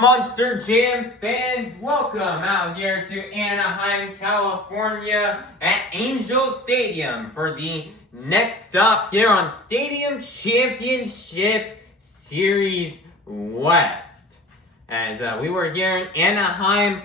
Monster Jam fans, welcome out here to Anaheim, California at Angel Stadium for the next stop here on Stadium Championship Series West. As we were here in Anaheim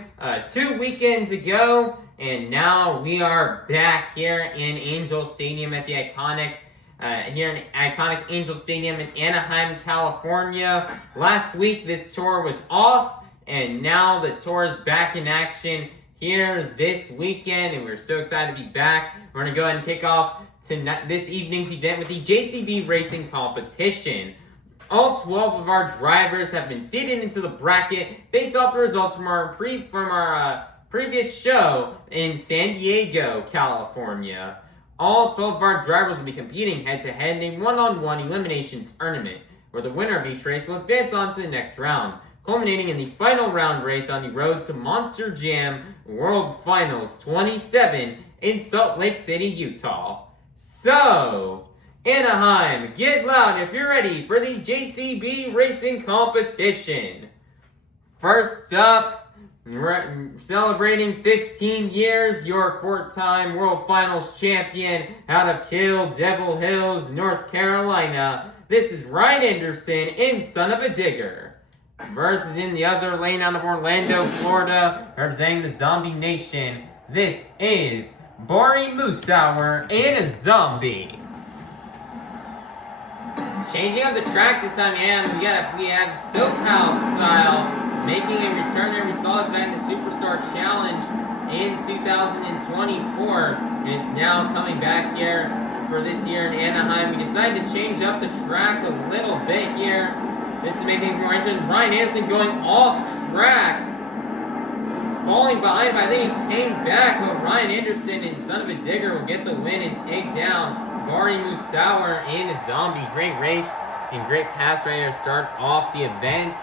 2 weekends ago, and now we are back here in Angel Stadium at the iconic Angel Stadium in Anaheim, California. Last week, this tour was off, and now the tour is back in action here this weekend, and we're so excited to be back. We're going to go ahead and kick off this evening's event with the JCB Racing Competition. All 12 of our drivers have been seated into the bracket based off the results from our previous show in San Diego, California. All 12 of our drivers will be competing head-to-head in a one-on-one elimination tournament, where the winner of each race will advance on to the next round, culminating in the final round race on the road to Monster Jam World Finals 27 in Salt Lake City, Utah. So, Anaheim, get loud if you're ready for the JCB Racing Competition. First up, celebrating 15 years, your four-time World Finals champion out of Kill Devil Hills, North Carolina. This is Ryan Anderson in Son-uva Digger. Versus in the other lane out of Orlando, Florida, representing the Zombie Nation. This is Bari Musawwir in a Zombie. Changing up the track this time, and we have SoCal style making a return that we saw us back in the Superstar Challenge in 2024. And it's now coming back here for this year in Anaheim. We decided to change up the track a little bit here. This is making it more interesting. Ryan Anderson going off track. He's falling behind, but I think he came back. But Ryan Anderson and Son-uva Digger will get the win and take down Bari Musawwir in a Zombie. Great race and great pass right here to start off the event.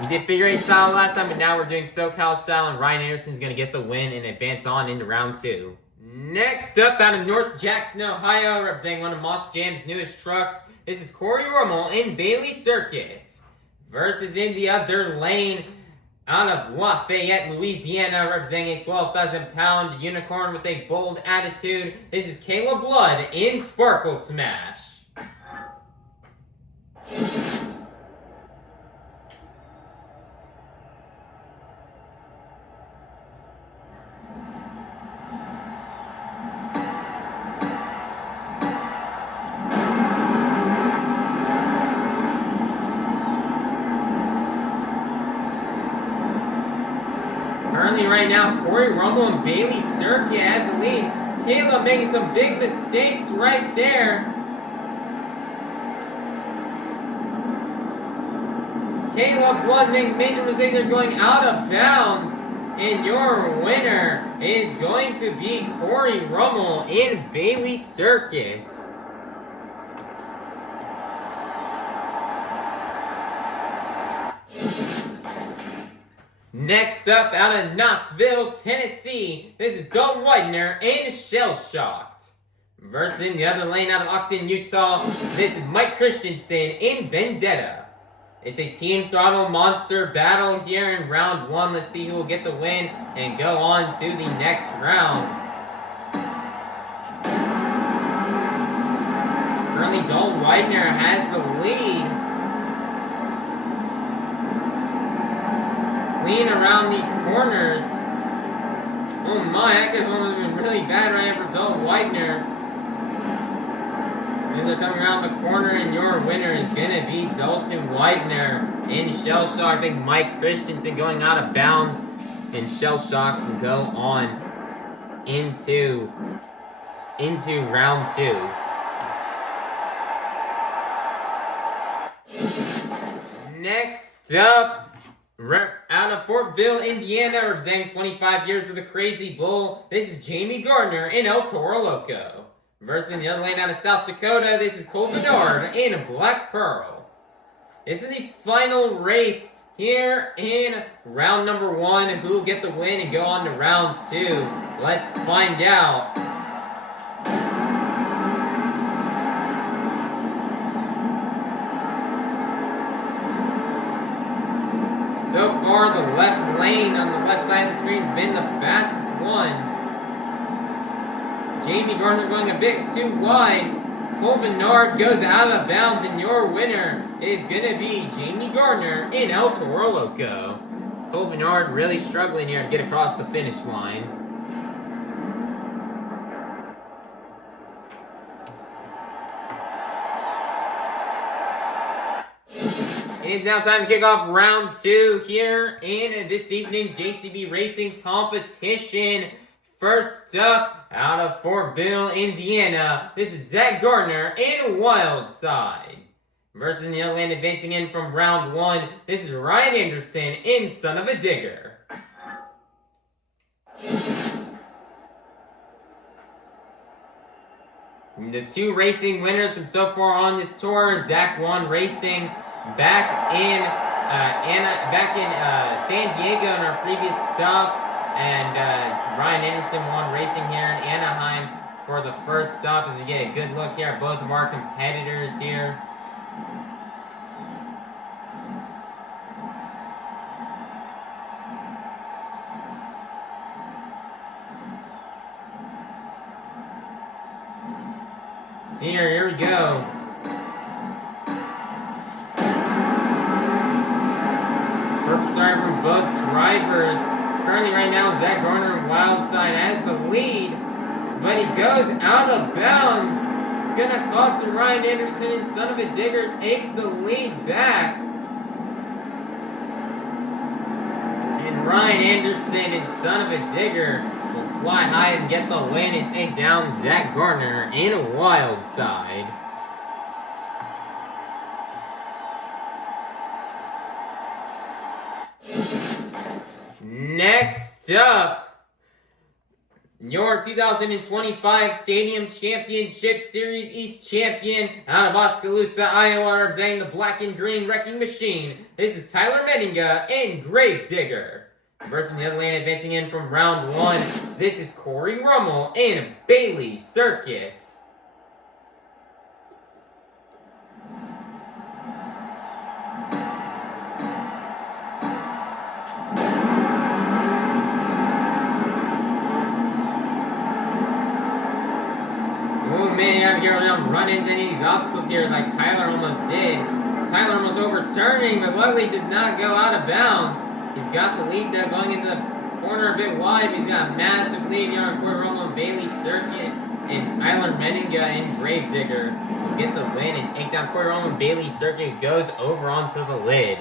We did figure 8 style last time, but now we're doing SoCal style, and Ryan Anderson's going to get the win and advance on into round 2. Next up, out of North Jackson, Ohio, representing one of Monster Jam's newest trucks, this is Cory Rummell in Bailey Circuit. Versus in the other lane, out of Lafayette, Louisiana, representing a 12,000-pound unicorn with a bold attitude, this is Kayla Blood in Sparkle Smash. Right now, Cory Rummell and Bailey Circuit has the lead. Kayla making some big mistakes right there. Kayla Blood making major mistakes. They're going out of bounds. And your winner is going to be Cory Rummell in Bailey Circuit. Next up, out of Knoxville, Tennessee, this is Dalton Widner in Shell Shocked. Versus in the other lane out of Ogden, Utah, this is Mike Christensen in Vendetta. It's a team throttle monster battle here in round 1. Let's see who will get the win and go on to the next round. Currently, Dalton Widner has the lead. Lean around these corners. Oh my, that could have been really bad right for Dalton Widner. As they're coming around the corner, and your winner is going to be Dalton Widner in Shell Shock. I think Mike Christensen going out of bounds in Shell Shock to go on into round 2. Next up, out of Fortville, Indiana, representing 25 years of the Crazy Bull, this is Jamey Garner in Toro, Loco. Versus in the other lane out of South Dakota, this is Venard in Black Pearl. This is the final race here in round number 1. Who will get the win and go on to round 2? Let's find out. So far, the left lane on the left side of the screen has been the fastest one. Jamey Garner going a bit too wide. Venard goes out of bounds, and your winner is going to be Jamey Garner in El Toro Loco. Venard really struggling here to get across the finish line. It is now time to kick off round 2 here in this evening's JCB Racing competition. First up, out of Fortville, Indiana, this is Zack Garner in Wild Side. Versus the other lane advancing in from round 1, this is Ryan Anderson in Son-uva Digger. The 2 racing winners from so far on this tour, Zack won racing back in San Diego in our previous stop, and Ryan Anderson won racing here in Anaheim for the first stop, as we get a good look here at both of our competitors here. So here we go. Perfect start from both drivers. Currently right now, Zack Garner in Wild Side has the lead, but he goes out of bounds. It's going to cost him. Ryan Anderson and Son-uva Digger takes the lead back. And Ryan Anderson and Son-uva Digger will fly high and get the win and take down Zack Garner in a Wild Side. Next up, your 2025 Stadium Championship Series East champion out of Oskaloosa, Iowa, representing the Black and Green Wrecking Machine. This is Tyler Menninga in Gravedigger. Versus the other lane advancing in from round 1, this is Cory Rummell in Bailey Circuit. Man, you have to get around, run into any of these obstacles here like Tyler almost did. Tyler almost overturning, but luckily does not go out of bounds. He's got the lead though, going into the corner a bit wide, but he's got a massive lead here on Cory Rummell and Bailey Circuit. And Tyler Menninga in Gravedigger will get the win and take down Cory Rummell and Bailey Circuit. Goes over onto the lid.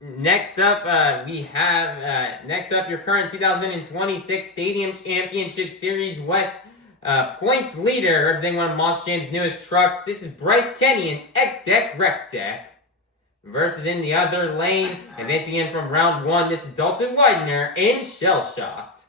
Next up, we have your current 2026 Stadium Championship Series West points leader, representing one of Moss James' newest trucks. This is Bryce Kenny in Tech Deck Rec Deck. Versus in the other lane, advancing in from round 1, this is Dalton Widner in Shell Shocked.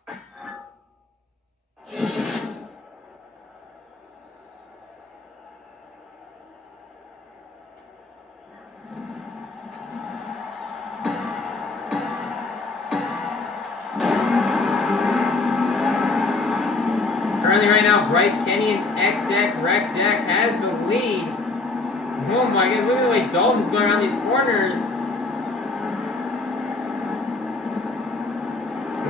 Currently right now, Bryce Kenny in Tech Deck Rec Deck has the lead. Oh my god, look at the way Dalton's going around these corners.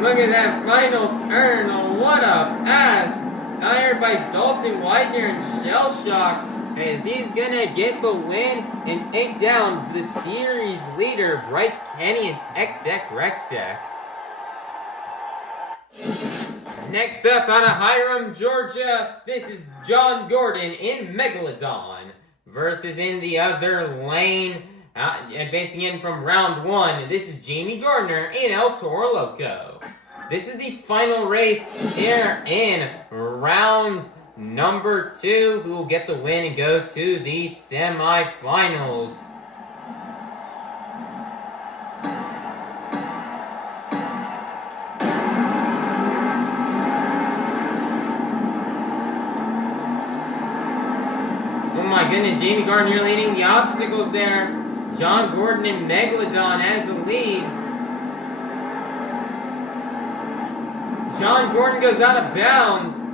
Look at that final turn. Oh, what a pass. Hired by Dalton Widner and Shell Shocked, as he's going to get the win and take down the series leader, Bryce Kenny in Tech Deck Rec Deck. Next up, out of Hiram, Georgia, this is John Gordon in Megalodon. Versus in the other lane, advancing in from round 1, this is Jamey Garner in El Toro Loco. This is the final race here in round number 2, who will get the win and go to the semifinals. Oh my goodness, Jamey Garner leading the obstacles there. John Gordon and Megalodon has the lead. John Gordon goes out of bounds.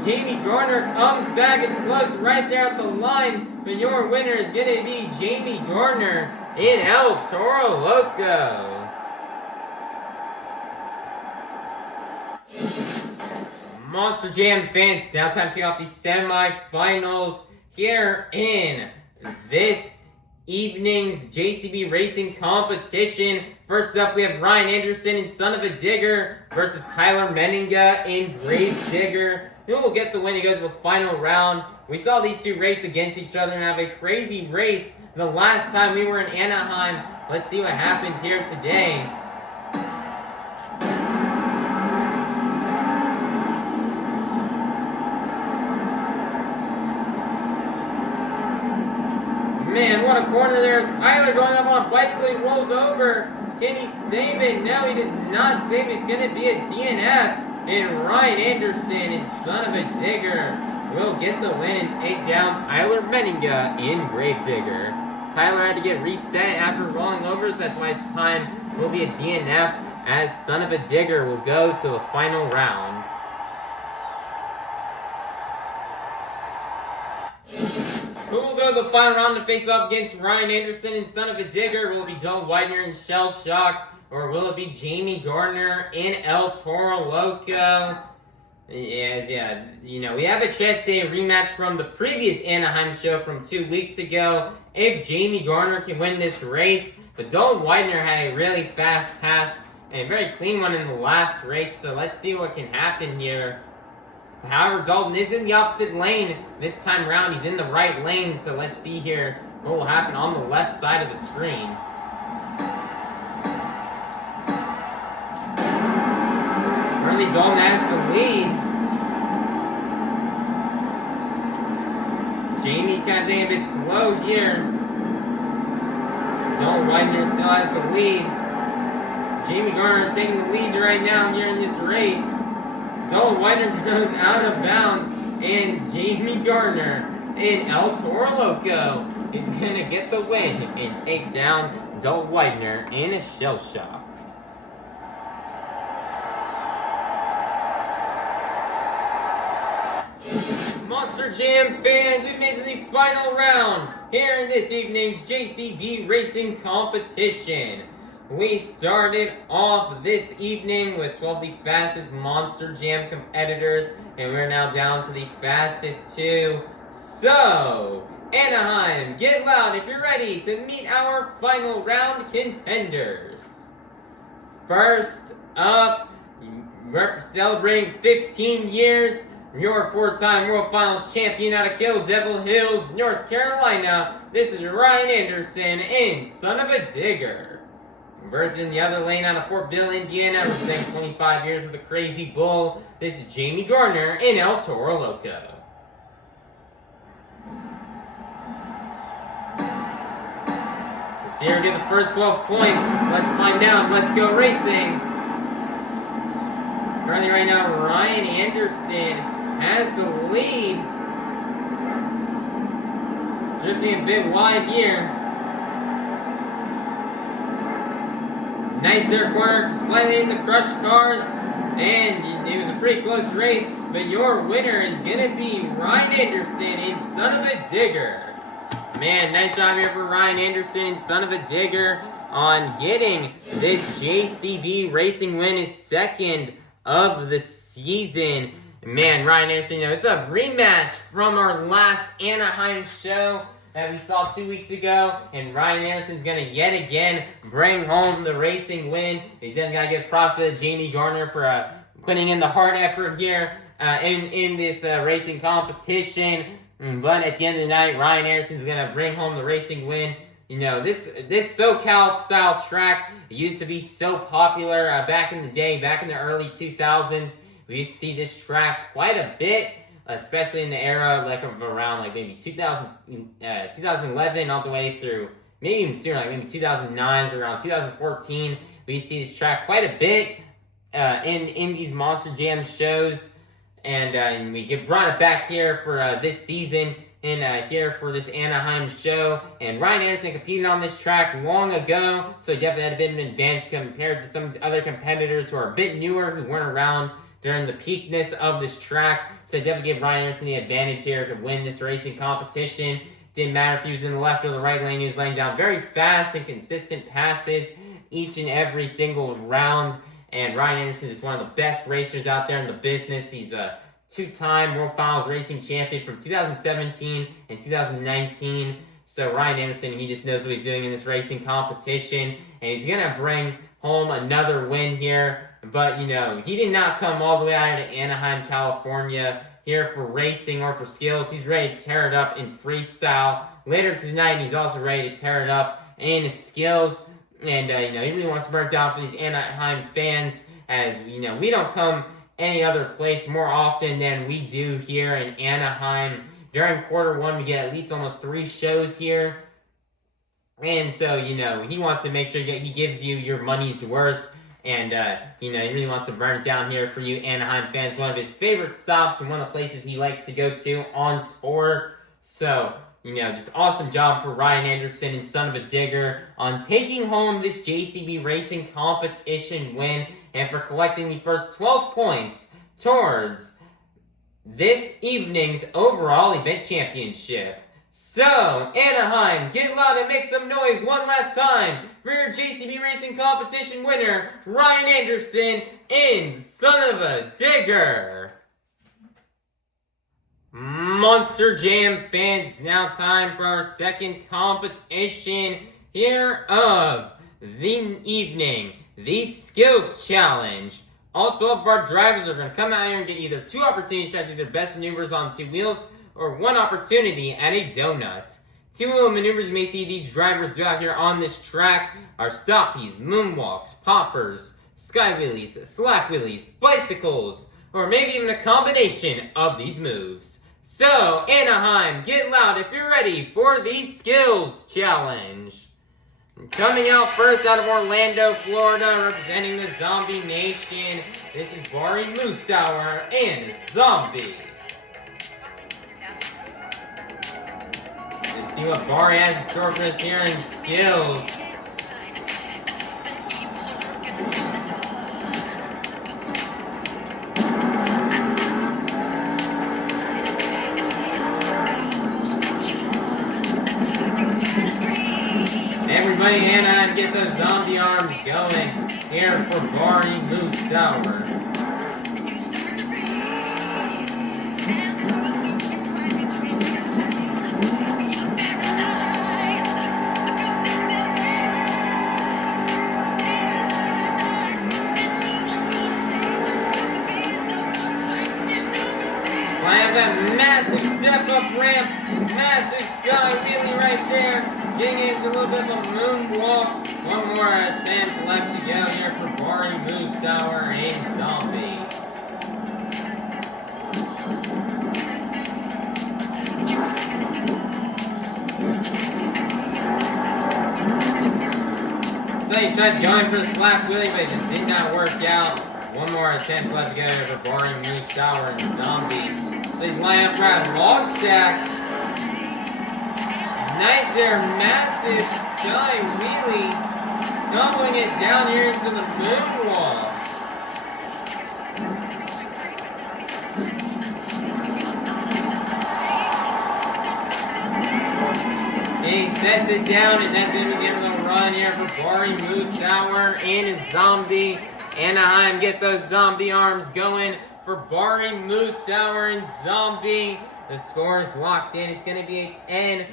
Jamey Garner comes back. It's close right there at the line. But your winner is going to be Jamey Garner in El Toro Loco. Monster Jam fans, now time to kick off the semifinals here in this evening's JCB Racing Competition. First up, we have Ryan Anderson in Son-uva Digger versus Tyler Menninga in Grave Digger. Who will get the win to go to the final round? We saw these two race against each other and have a crazy race the last time we were in Anaheim. Let's see what happens here today. Man, what a corner there. Tyler going up on a bicycle. He rolls over. Can he save it? No, he does not save it. It's going to be a DNF. And Ryan Anderson in Son-uva Digger will get the win and take down Tyler Menninga in Grave Digger. Tyler had to get reset after rolling over, so that's why his time will be a DNF as Son-uva Digger will go to the final round. Who will go to the final round to face off against Ryan Anderson and Son-uva Digger? Will it be Dalton Widner and Shell Shocked? Or will it be Jamey Garner in El Toro Loco? Yes, yeah. You know, we have a chance to say a rematch from the previous Anaheim show from 2 weeks ago. If Jamey Garner can win this race. But Dalton Widner had a really fast pass and a very clean one in the last race. So let's see what can happen here. However, Dalton is in the opposite lane this time around. He's in the right lane. So let's see here what will happen on the left side of the screen. Currently, Dalton has the lead. Jamey kind of being a bit slow here. Dalton Widner still has the lead. Jamey Garner taking the lead right now here in this race. Dalton Widner goes out of bounds, and Jamey Garner in El Toro Loco is going to get the win and take down Dalton Widner in a shell shocked. Monster Jam fans, we've made it to the final round here in this evening's JCB Racing Competition. We started off this evening with 12 of the fastest Monster Jam competitors, and we're now down to the fastest 2. So, Anaheim, get loud if you're ready to meet our final round contenders. First up, celebrating 15 years, your 4-time World Finals champion out of Kill Devil Hills, North Carolina. This is Ryan Anderson in Son-uva Digger. Versus in the other lane out of Fortville, Indiana, representing 25 years of the Crazy Bull. This is Jamey Garner in El Toro Loco. Let's see her get the first 12 points. Let's find out. Let's go racing. Currently right now, Ryan Anderson has the lead. Drifting a bit wide here. Nice there, corner, slightly in the crushed cars, and it was a pretty close race, but your winner is going to be Ryan Anderson in Son-uva Digger. Man, nice job here for Ryan Anderson in Son-uva Digger on getting this JCB Racing win, his second of the season. Man, Ryan Anderson, you know, it's a rematch from our last Anaheim show that we saw 2 weeks ago, and Ryan Anderson's gonna yet again bring home the racing win. He's then gotta give props to Jamey Garner for putting in the hard effort here in this racing competition. But at the end of the night, Ryan Anderson's gonna bring home the racing win. You know, this SoCal style track used to be so popular back in the day, back in the early 2000s. We used to see this track quite a bit, especially in the era like of around like maybe 2011 all the way through maybe even sooner, like maybe 2009 through around 2014. We see this track quite a bit in these Monster Jam shows, and we get brought it back here for this season and here for this Anaheim show. And Ryan Anderson competed on this track long ago, so he definitely had a bit of an advantage compared to some other competitors who are a bit newer, who weren't around during the peakness of this track. So it definitely gave Ryan Anderson the advantage here to win this racing competition. Didn't matter if he was in the left or the right lane. He was laying down very fast and consistent passes each and every single round. And Ryan Anderson is one of the best racers out there in the business. He's a two-time World Finals Racing champion from 2017 and 2019. So Ryan Anderson, he just knows what he's doing in this racing competition. And he's going to bring home another win here. But, you know, he did not come all the way out to Anaheim, California here for racing or for skills. He's ready to tear it up in freestyle. Later tonight, he's also ready to tear it up in his skills. And, you know, he really wants to burn down for these Anaheim fans. As, you know, we don't come any other place more often than we do here in Anaheim. During Q1, we get at least almost 3 shows here. And so, you know, he wants to make sure that he gives you your money's worth. And, you know, he really wants to burn it down here for you Anaheim fans. One of his favorite stops and one of the places he likes to go to on tour. So, you know, just awesome job for Ryan Anderson and Son-uva Digger on taking home this JCB Racing competition win and for collecting the first 12 points towards this evening's overall event championship. So, Anaheim, get loud and make some noise one last time for your JCB Racing competition winner, Ryan Anderson and Son-uva Digger. Monster Jam fans, now time for our second competition here of the evening, the Skills Challenge. All 12 of our drivers are going to come out here and get either 2 opportunities to try to do their best maneuvers on 2 wheels, or 1 opportunity at a donut. 2 wheel maneuvers you may see these drivers do out here on this track are stoppies, moonwalks, poppers, sky wheelies, slap wheelies, bicycles, or maybe even a combination of these moves. So, Anaheim, get loud if you're ready for the Skills Challenge. Coming out first out of Orlando, Florida, representing the Zombie Nation, this is Bari Musawwir and Zombie. Let's see what Bari has in store for us here in Skills. Everybody in Anaheim, get those zombie arms going here for Bari Musawwir. I have that massive step-up ramp, massive sky wheelie right there. Getting into a little bit of a moonwalk. 1 more attempt left to go here for Bari Musawwir and Zombie. So he tried going for the slap wheelie, but it just did not work out. 1 more attempt left to go here for Bari Musawwir and Zombie. So he's lining up for a log stack. Nice there, massive sky wheelie, tumbling it down here into the moonwalk. He sets it down, and that's going to give him a run here for Bari Musawwir and his Zombie. Anaheim, get those zombie arms going for Bari Musawwir and Zombie. The score is locked in. It's going to be a 10.000.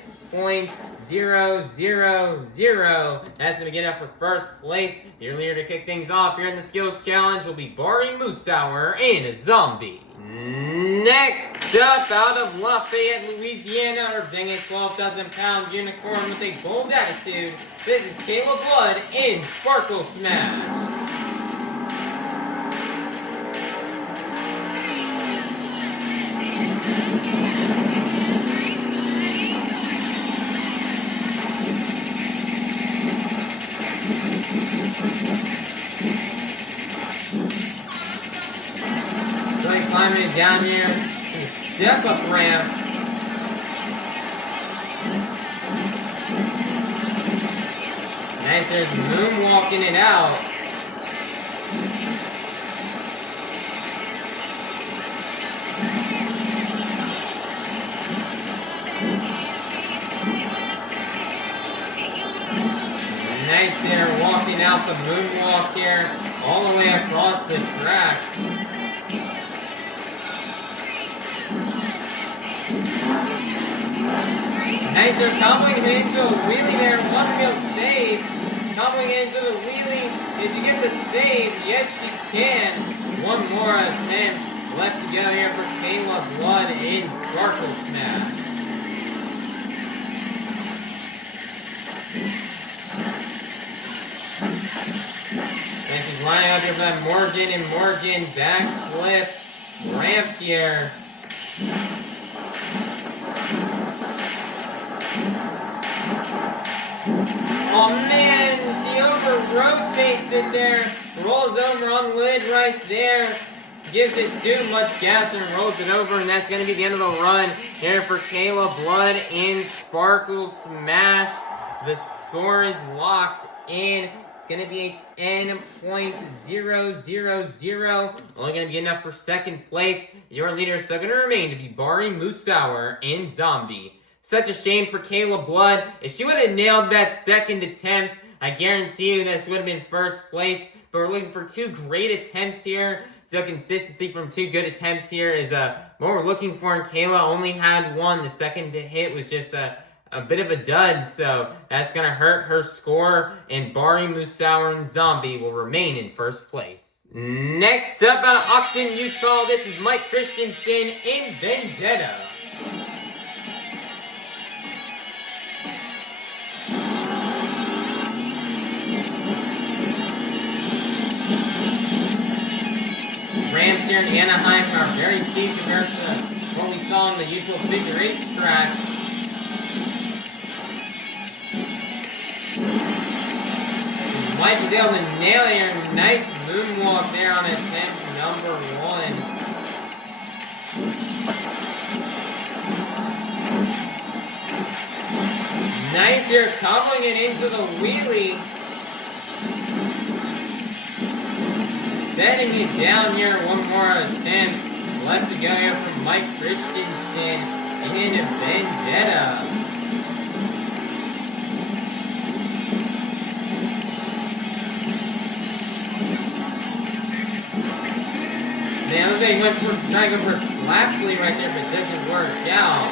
That's going to get up for first place. Your leader to kick things off here in the Skills Challenge will be Bari Musawwir and Zombie. Next up, out of Lafayette, Louisiana, representing a 12,000-pound unicorn with a bold attitude, this is Kayla Blood in Sparkle Smash. So he's climbing it down here to the step-up ramp. Nice, there's moonwalking it out. Nice there, walking out the moonwalk here, all the way across the track. Nice there, comboing into a wheelie there, one wheel save. Comboing into the wheelie, did you get the save? Yes, you can. One more attempt left to go here for Kayla Blood in Sparkle Smash. And she's lining up here for that Morgan and Morgan backflip ramp here. Oh man, she over-rotates it there, rolls over on lid right there, gives it too much gas and rolls it over, and that's going to be the end of the run here for Kayla Blood in Sparkle Smash. The score is locked in. It's going to be a 10.000. Only going to be enough for second place. Your leader is still going to remain to be Bari, Musawwir, and Zombie. Such a shame for Kayla Blood. If she would have nailed that second attempt, I guarantee you this would have been first place. But we're looking for two great attempts here. So consistency from two good attempts here is what we're looking for. And Kayla only had one. The second hit was just a bit of a dud. So that's going to hurt her score. And Bari, Musawwir, and Zombie will remain in first place. Next up out of Ogden, Utah, this is Mike Christensen in Vendetta. Ramps here in Anaheim are very steep compared to what we saw on the usual figure 8 track. Mike was able to nail it here. Nice moonwalk there on attempt number 1. Nice here, cobbling it into the wheelie. Setting it down here, one more attempt left to go here from Mike Christensen in Vendetta. Man, looks like he went for trying to go for a slap flea right there, but it doesn't work out.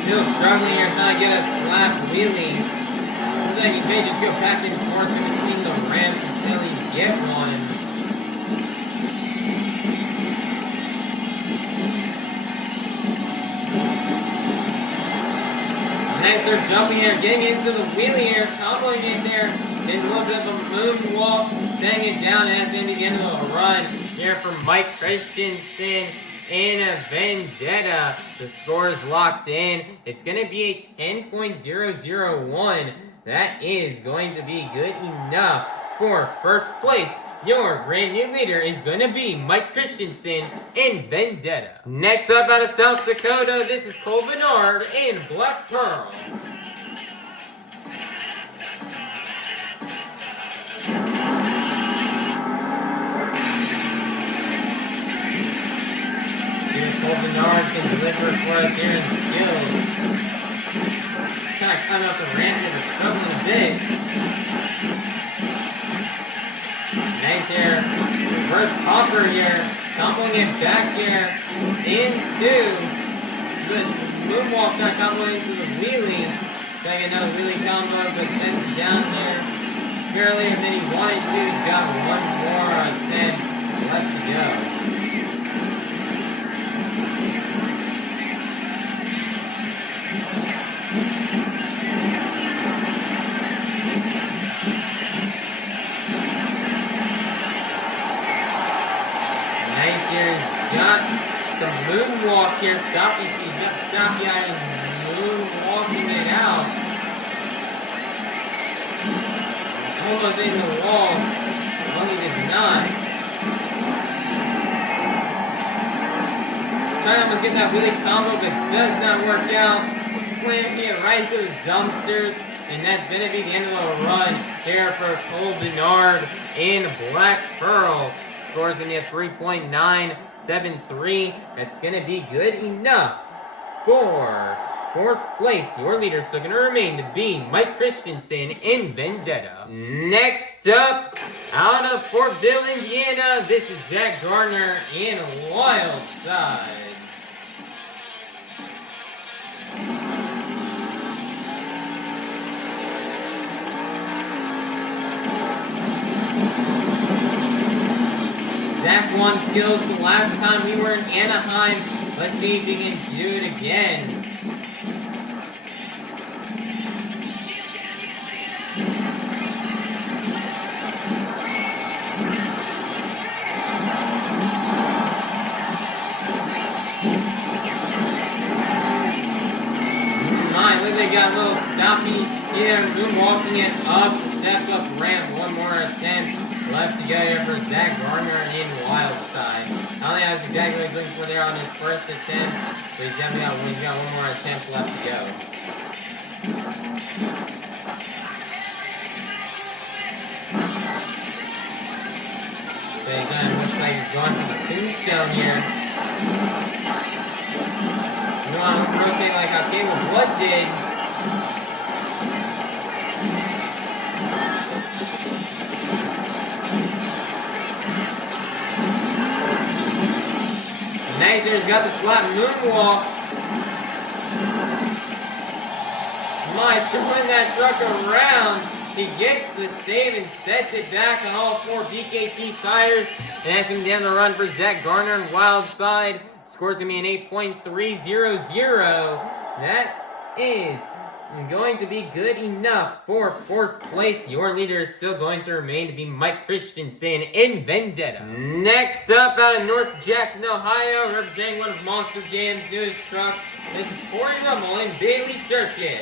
Still struggling here, trying to get a slap wheelie. Looks like he may just go back and forth in between the ramps until he gets one. Nice, they're jumping here, getting into the wheelie here, comboing it there. Then a little bit of a moonwalk, setting it down, and that's going to be the end of the run here from Mike Christensen in a Vendetta. The score is locked in. It's going to be a 10.001. That is going to be good enough for first place. Your brand new leader is going to be Mike Christensen in Vendetta. Next up out of South Dakota, this is Venard in Black Pearl. Venard can deliver for us here in skills. Kind of coming up the ramp and we're struggling a bit. Nice here. Reverse hopper here. Comboing it back here into the moonwalk, not comboing into the wheelie. Trying another wheelie combo, but sends it down here earlier than he wanted to. He's got one more attempt left to go. Got the moonwalk here. He's got Stoppy Eye moonwalking it out. Almost in the wall. Well, he did not. Trying to almost get that wheelie combo, but does not work out. Slam it right into the dumpsters. and that's going to be the end of the run here for Venard in Black Pearl. Scores in the 3.973. That's going to be good enough for fourth place. Your leader still going to remain to be Mike Christensen in Vendetta. Next up, out of Fortville, Indiana, this is Zack Garner in Wild Side. Zack won skills the last time we were in Anaheim. Let's see if he can do it again. Looks like got a little stoppy here. Moonwalking it up, step up ramp. One more attempt left to go here for Zack Garner in Wild Side. I don't think that's exactly what he's looking for there on his first attempt, but he's definitely got one more attempt left to go. But again, looks like he's going for the tombstone here. You want to rotate like how Cable Blood did. Nice, he's got the slap moonwalk. My, throwing that truck around. He gets the save and sets it back on all four BKT tires. And that's him down the run for Zack Garner on Wild Side. Scores to me an 8.300. That is going to be good enough for fourth place. Your leader is still going to remain to be Mike Christensen in Vendetta. Next up, out of North Jackson, Ohio, representing one of Monster Jam's newest trucks, this is Cory Rummell in Bailey Circuit.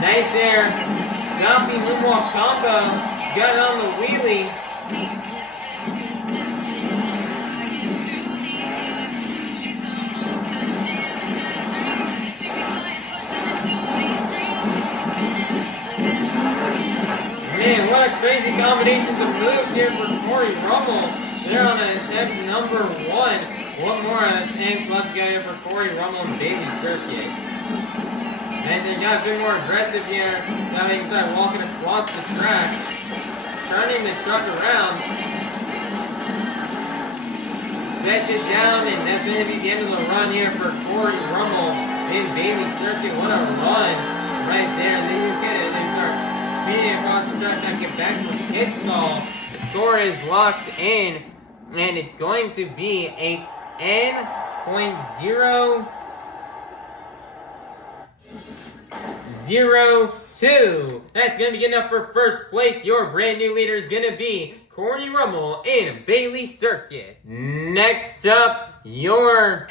Nice there, stomping moonwalk combo, got it on the wheelie. Man, what a crazy combination of moves here for Cory Rummell. They're on attempt number 1. One more attempt left to go here for Cory Rummell in Bailey Circuit. And they got a bit more aggressive here. Now they can start walking across the track, turning the truck around. Sets it down, and that's going to be the end of the run here for Cory Rummell in Bailey Circuit. What a run right there. They just get it. They start speeding across the track, now get back to the pit stall. The score is locked in, and it's going to be a 10.002. That's going to be good enough for first place. Your brand new leader is going to be Cory Rummell in Bailey Circuit. Next up, your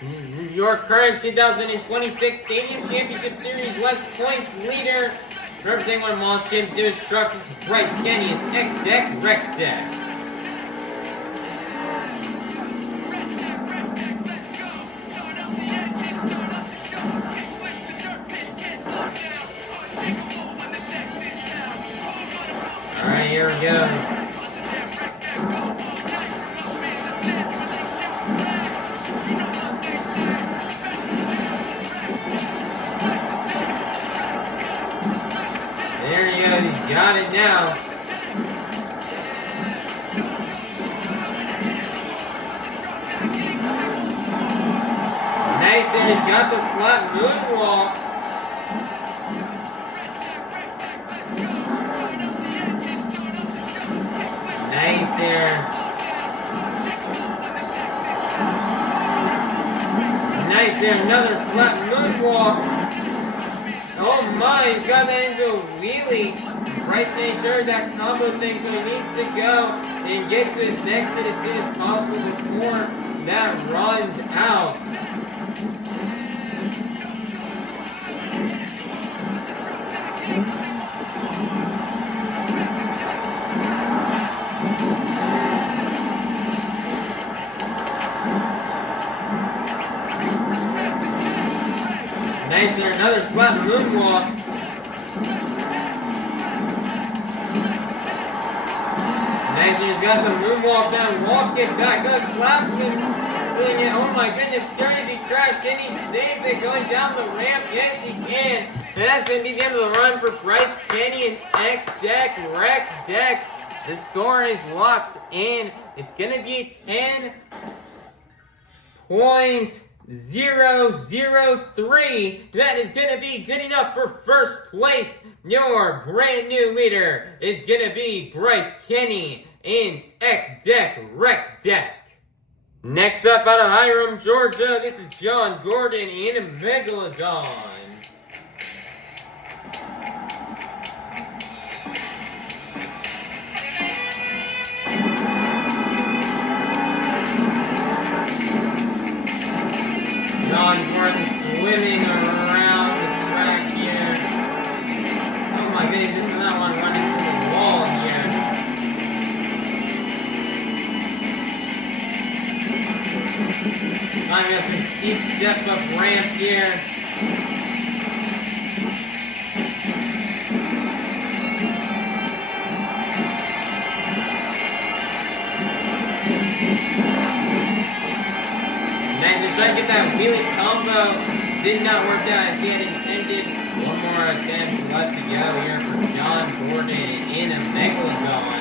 current 2026 Stadium Championship Series West Points leader, representing one of Monster Jam's newest trucks, this is Bryce Kenny in Tech Deck Rec Deck. Alright, here we go. There he goes, he's got it now. Nice there, he's got the slap moonwalk. Nice there. Nice there, another slap moonwalk. Oh my, he's got that into a wheelie. Bryce ain't sure that combo thing, so he needs to go and get to his next hit as soon as possible before that runs out. Nice there, another slap moonwalk. Nice, he's got the moonwalk down, walk it back up, slaps him, doing it. Oh my goodness, crazy crash. Can he save it going down the ramp? Yes, he can. And that's going to be the end of the run for Bryce, Kenny, and Tech Deck, Wreck Deck. The score is locked in. It's going to be a 10.003. That is going to be good enough for first place. Your brand new leader is going to be Bryce Kenny in Tech Deck Wreck Deck. Next up out of Hiram, Georgia, this is John Gordon in a Megalodon. John Gordon swimming around the track here. Oh my goodness, this is not one running to the wall here. Climbing up this steep step up ramp here. Nice, to try to get that wheelie combo. Did not work out as he had intended. One more attempt left to go here for John Gordon in a Megalodon.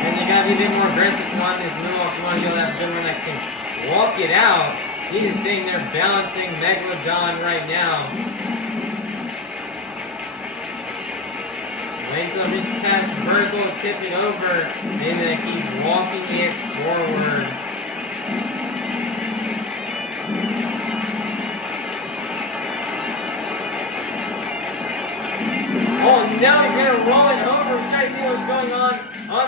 And you gotta be a bit more aggressive on this move if you want to go that good one that can walk it out. He's just sitting there balancing Megalodon right now. Wait until it reaches past vertical, tip it over, and then keep walking it forward. Oh no, he's gonna roll it over. We're trying to see what's going on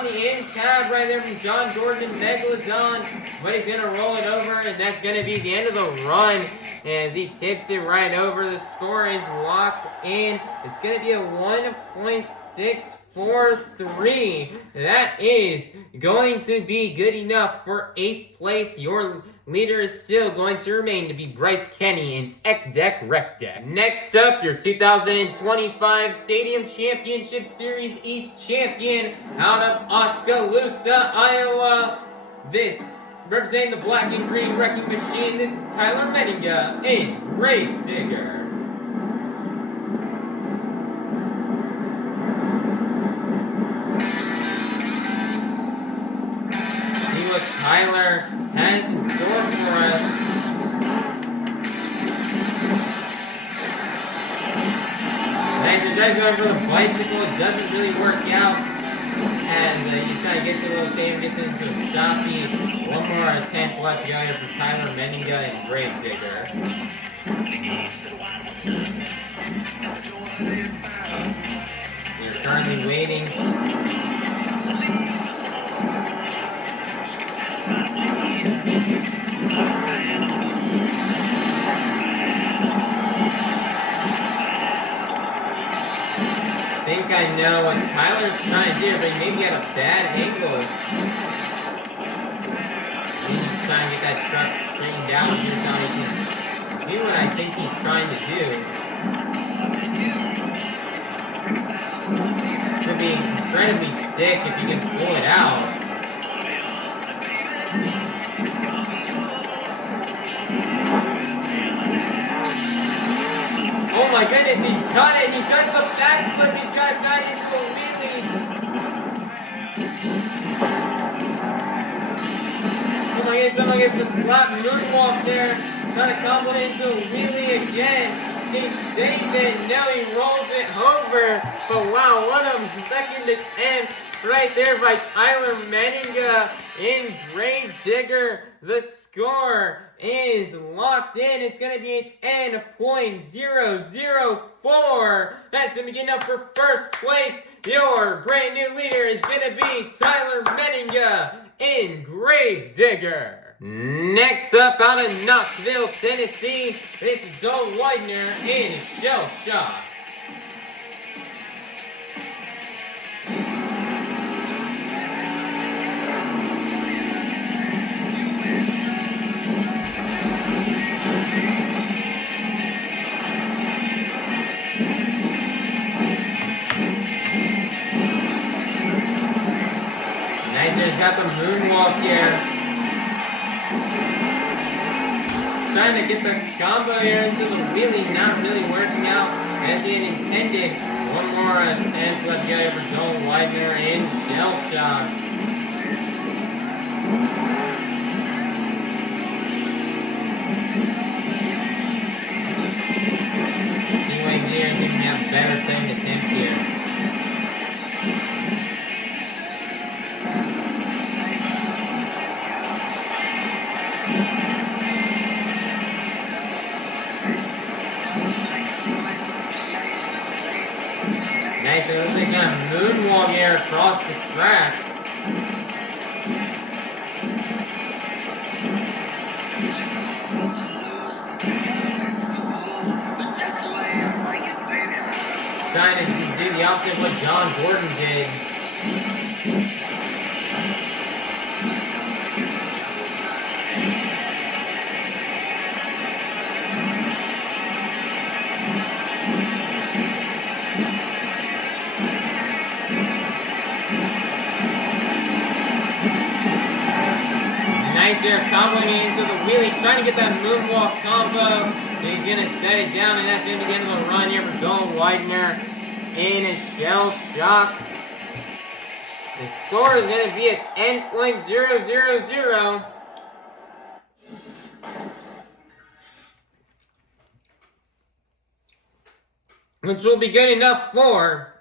the end cab right there from John Gordon Megalodon. But he's gonna roll it over, and that's gonna be the end of the run. As he tips it right over, the score is locked in. It's gonna be a 1.643. That is going to be good enough for 8th place. Your leader is still going to remain to be Bryce Kenny in Tech Deck Wreck Deck. Next up, your 2025 Stadium Championship Series East Champion out of Oskaloosa, Iowa. This, representing the black and green wrecking machine, this is Tyler Menninga in Grave Digger. See what Tyler has in store for us. Nice, the guy's going for the bicycle. It doesn't really work out. And he's trying to get to a little save, gets into a stoppy. One more attempt left to go here for Tyler Menninga and Grave Digger. We're currently waiting. I think I know what Tyler's trying to do, but he maybe had a bad angle. He's trying to get that truck straightened out. Here's how he can do what I think he's trying to do. Should be incredibly sick if he can pull it out. Oh my goodness, he's got it! He does the backflip! He's got it back into a wheelie! Oh my goodness, the slap moonwalk there! Got to combo into a wheelie again! They save it. Now he rolls it over. But wow, what a second attempt right there by Tyler Menninga in Gravedigger. The score is locked in. It's going to be a 10.004. That's going to be getting up for first place. Your brand new leader is going to be Tyler Menninga in Gravedigger. Next up, out of Knoxville, Tennessee, this is Widner in Shell Shock. Nice, there's got the moonwalk here. Trying to get the combo here into the wheelie, not really working out as he had intended. One more attempt left to go for Widner in Shell Shock. See what he can have a better second attempt here. Nice, it looks like a moonwalk here across the track. Trying to do the opposite of what John Gordon did. Nice there, comboing into the wheelie, trying to get that moonwalk combo. He's going to set it down, and that's going to be the end of the run here for Widner in a Shell Shock. The score is going to be a 10.000. Which will be good enough for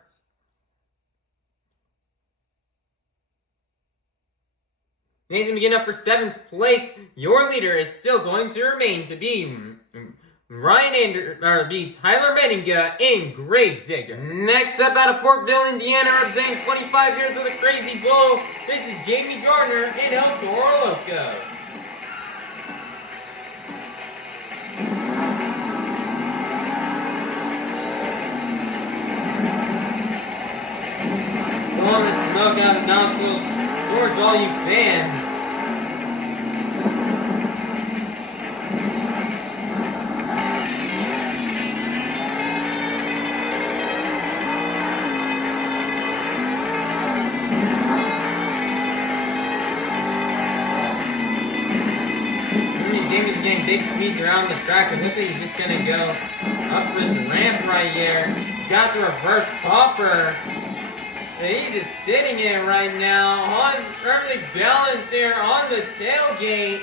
he's going to be getting up for 7th place. Your leader is still going to remain to be Tyler Menninga in Gravedigger. Next up, out of Fortville, Indiana, representing 25 years of the Crazy Bull, this is Jamey Garner in El Toro Loco. Blowing the smoke out of the nostrils towards all you fans. Jamey's getting big speeds around the track. It looks like he's just going to go up this ramp right here. He's got the reverse popper. He's just sitting in right now, on firmly balanced there on the tailgate.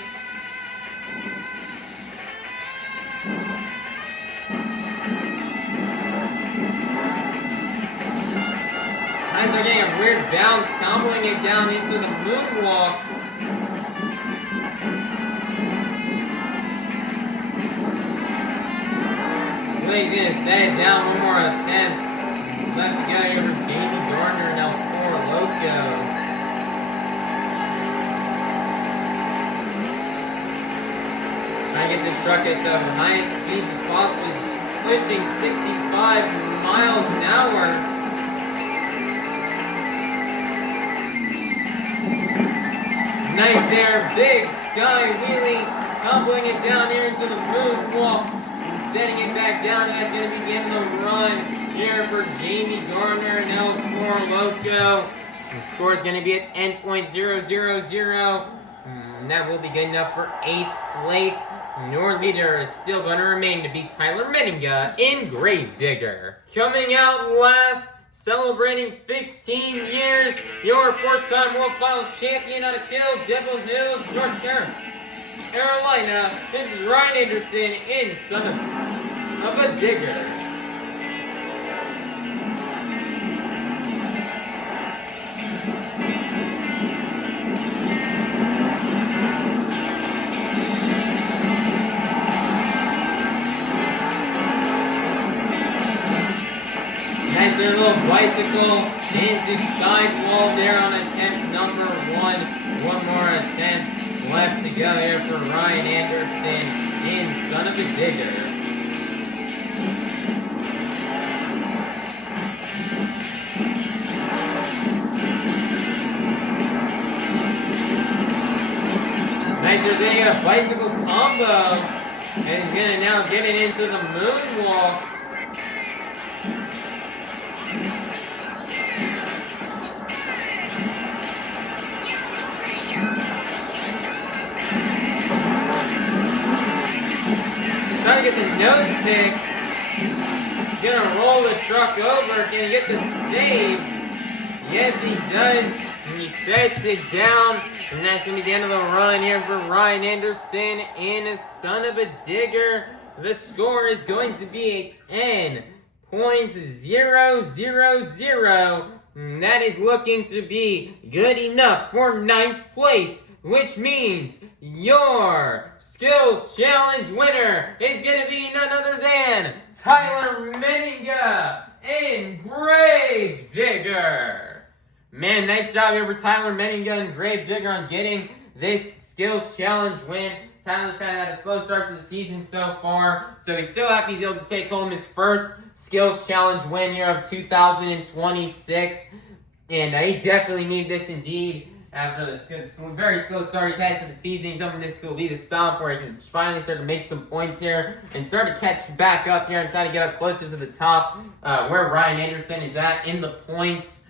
Guys are getting a weird bounce, comboing it down into the moonwalk. He's going to set it down, one more attempt. Left to go here for Jamey Garner and El Toro Loco. Trying to get this truck at the highest speeds as possible. He's pushing 65 miles an hour. Nice there, big sky wheelie, comboing it down here into the moonwalk. Setting it back down, that's going to be the end of the run here for Jamey Garner and El Toro Loco. The score is going to be at 10.000. And that will be good enough for 8th place. Your leader is still going to remain to be Tyler Menninga in Gravedigger. Coming out last, celebrating 15 years, your 4-time World Finals champion out of Devil Hills, North Carolina. This is Ryan Anderson in Son-uva. Son-uva digger. Nice little bicycle into sidewall there on attempt number 1. One more attempt left to go here for Ryan Anderson in Son-uva digger. Nice, he's gonna get a bicycle combo, and he's gonna now get it into the moonwalk. Trying to get the nose pick. He's gonna roll the truck over. Can he get the save? Yes, he does. And he sets it down. And that's gonna be the end of the run here for Ryan Anderson in a Son-uva digger. The score is going to be a 10.000. And that is looking to be good enough for 9th place, which means your Skills Challenge winner is going to be none other than Tyler Menninga in Grave Digger. Man, nice job here for Tyler Menninga in Grave Digger on getting this Skills Challenge win. Tyler's kind of had a slow start to the season so far, so he's so happy he's able to take home his first Skills Challenge win here of 2026. And he definitely needed this indeed. After this very slow start he's had to the season, he's hoping this will be the stop where he can finally start to make some points here and start to catch back up here and try to get up closer to the top where Ryan Anderson is at in the points.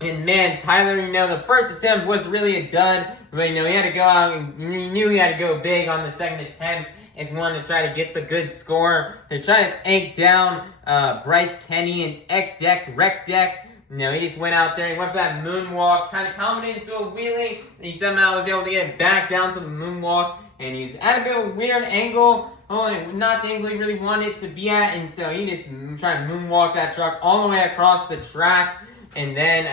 And man, Tyler, the first attempt was really a dud, but he had to go out and he knew he had to go big on the second attempt if he wanted to try to get the good score. They're trying to take down Bryce Kenny and Rec Deck. He just went out there, he went for that moonwalk, kind of combinated into a wheelie, and he somehow was able to get back down to the moonwalk, and he's at a bit of a weird angle, not the angle he really wanted to be at, and so he just tried to moonwalk that truck all the way across the track, and then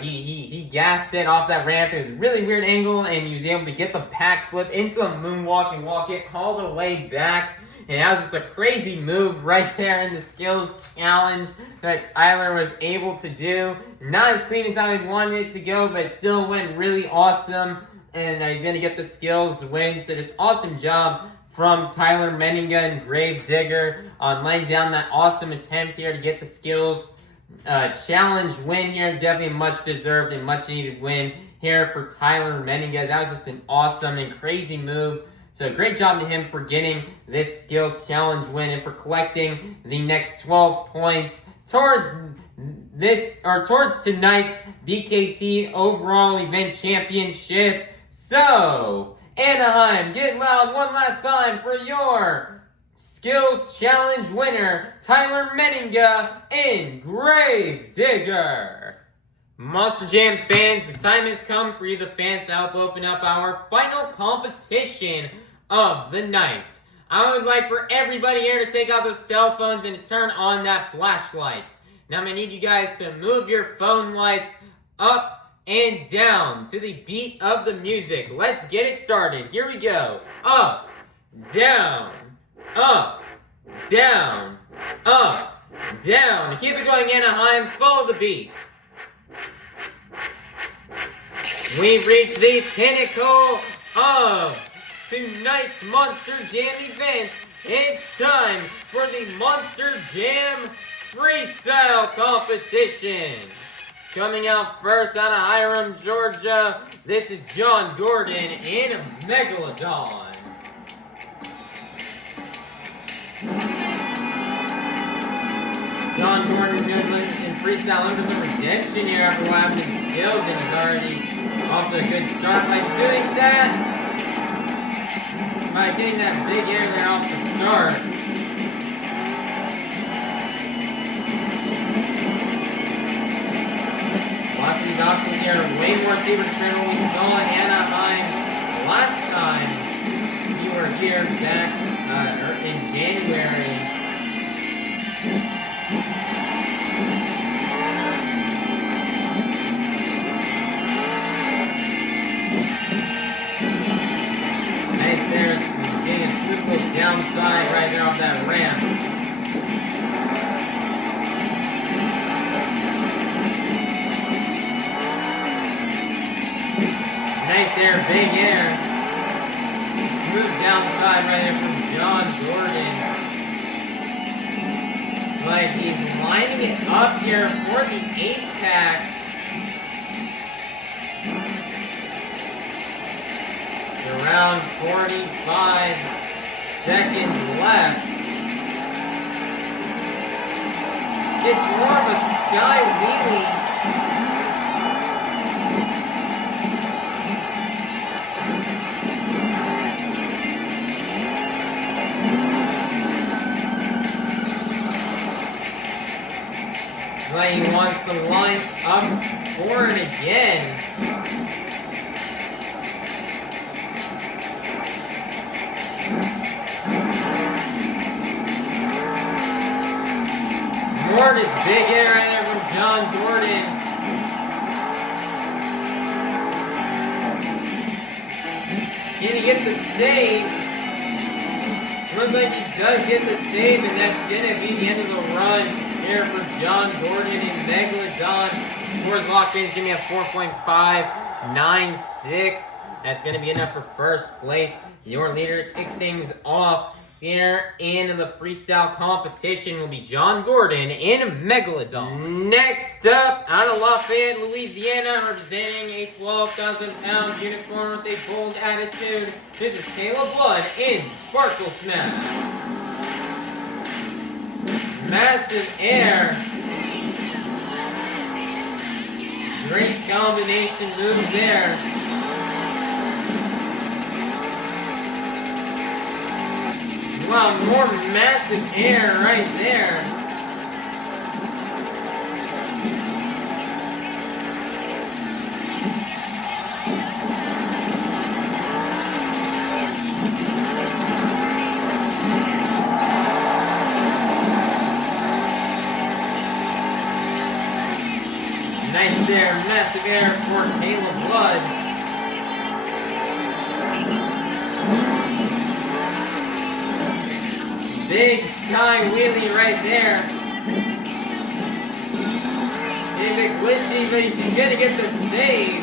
he gassed it off that ramp. It was a really weird angle, and he was able to get the back flip into a moonwalk and walk it all the way back. And that was just a crazy move right there in the Skills Challenge that Tyler was able to do. Not as clean as I wanted it to go, but it still went really awesome. And he's going to get the Skills win. So just awesome job from Tyler Menninga and Grave Digger on laying down that awesome attempt here to get the Skills Challenge win here. Definitely a much deserved and much needed win here for Tyler Menninga. That was just an awesome and crazy move. So great job to him for getting this Skills Challenge win and for collecting the next 12 points towards tonight's BKT Overall Event Championship. So, Anaheim, get loud one last time for your Skills Challenge winner, Tyler Menninga in Grave Digger. Monster Jam fans, the time has come for you, the fans, to help open up our final competition of the night. I would like for everybody here to take out those cell phones and to turn on that flashlight. Now I'm going to need you guys to move your phone lights up and down to the beat of the music. Let's get it started. Here we go. Up, down, up, down, up, down. Keep it going, Anaheim. Follow the beat. We've reached the pinnacle of tonight's Monster Jam event. It's time for the Monster Jam Freestyle Competition. Coming out first out of Hiram, Georgia, this is John Gordon in Megalodon. John Gordon in freestyle under some redemption here after what happened in skills, and he's already off to a good start by doing that. By getting that big air there off the start. Lots of these options here are way more super than what we saw in Anaheim last time you were here back in downside right there off that ramp. Nice there, big air. Smooth downside right there from John Gordon. Like he's lining it up here for the 8-pack. Around 45 seconds left. It's more of a sky wheelie. Like he wants to line up for it again. More this big air right there from John Gordon. Can he get the save? Looks like he does get the save, and that's gonna be the end of the run here for John Gordon and Megalodon. Scores locked in. It's gonna be a 4.596. That's gonna be enough for first place. Your leader to kick things off here in the freestyle competition will be John Gordon and Megalodon. Next up, out of Lafayette, Louisiana, representing a 12,000-pound unicorn with a bold attitude, this is Kayla Blood in Sparkle Smash. Massive air. Great combination move there. Wow, more massive air right there. Nice there, massive air for Kayla Blood. Big sky wheelie right there. It's a bit glitchy, but he's gonna get the save.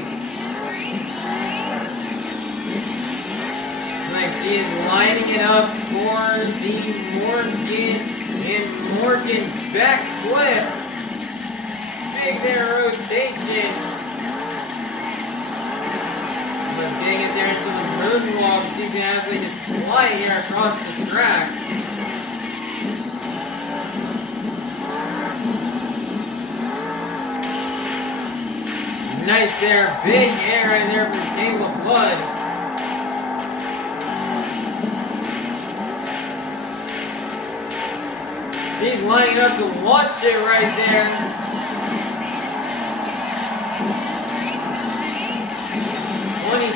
Like she is lining it up for the Morgan backflip. Big there rotation. But getting it there into the moonwalk, she's gonna actually just fly here across the track. Nice there, big air right there from Kayla Blood. He's lining up to launch it right there.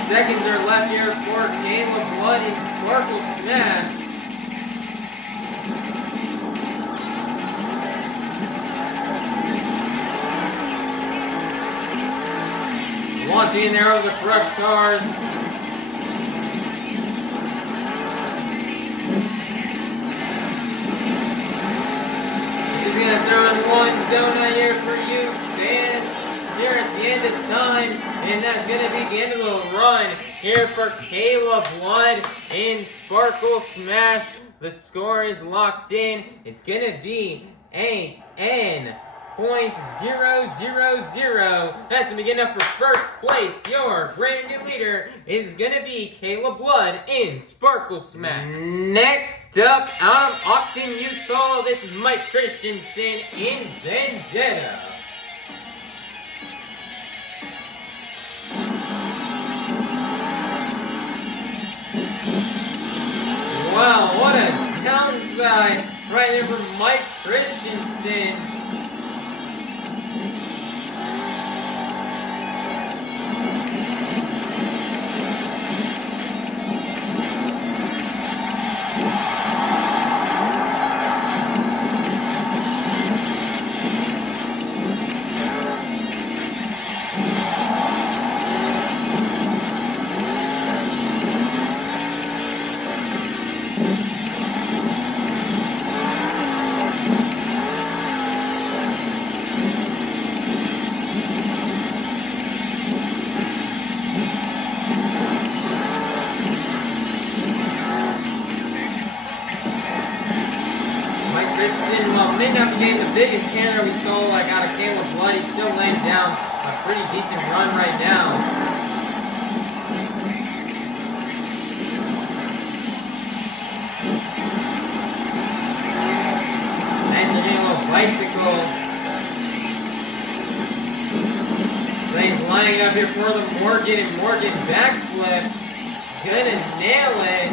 Seconds are left here for Kayla Blood in Sparkle Smash. Launching in there over the crush cars. He's gonna throw in one donut here for you fans. Here at the end of time, and that's going to be the end of the run here for Kayla Blood in Sparkle Smash. The score is locked in. It's going to be a 10.000. That's going to be good enough for first place. Your brand new leader is going to be Kayla Blood in Sparkle Smash. Next up, out of Ogden, Utah, this is Mike Christensen in Vendetta. Wow, what a downside right there from Mike Christensen. Christensen, well, may not be getting the biggest error we saw like out of Kayla Blood. He's still laying down a pretty decent run right now. Nice little bicycle. Lane's lining up here for the Morgan, and Morgan backflip. Gonna nail it.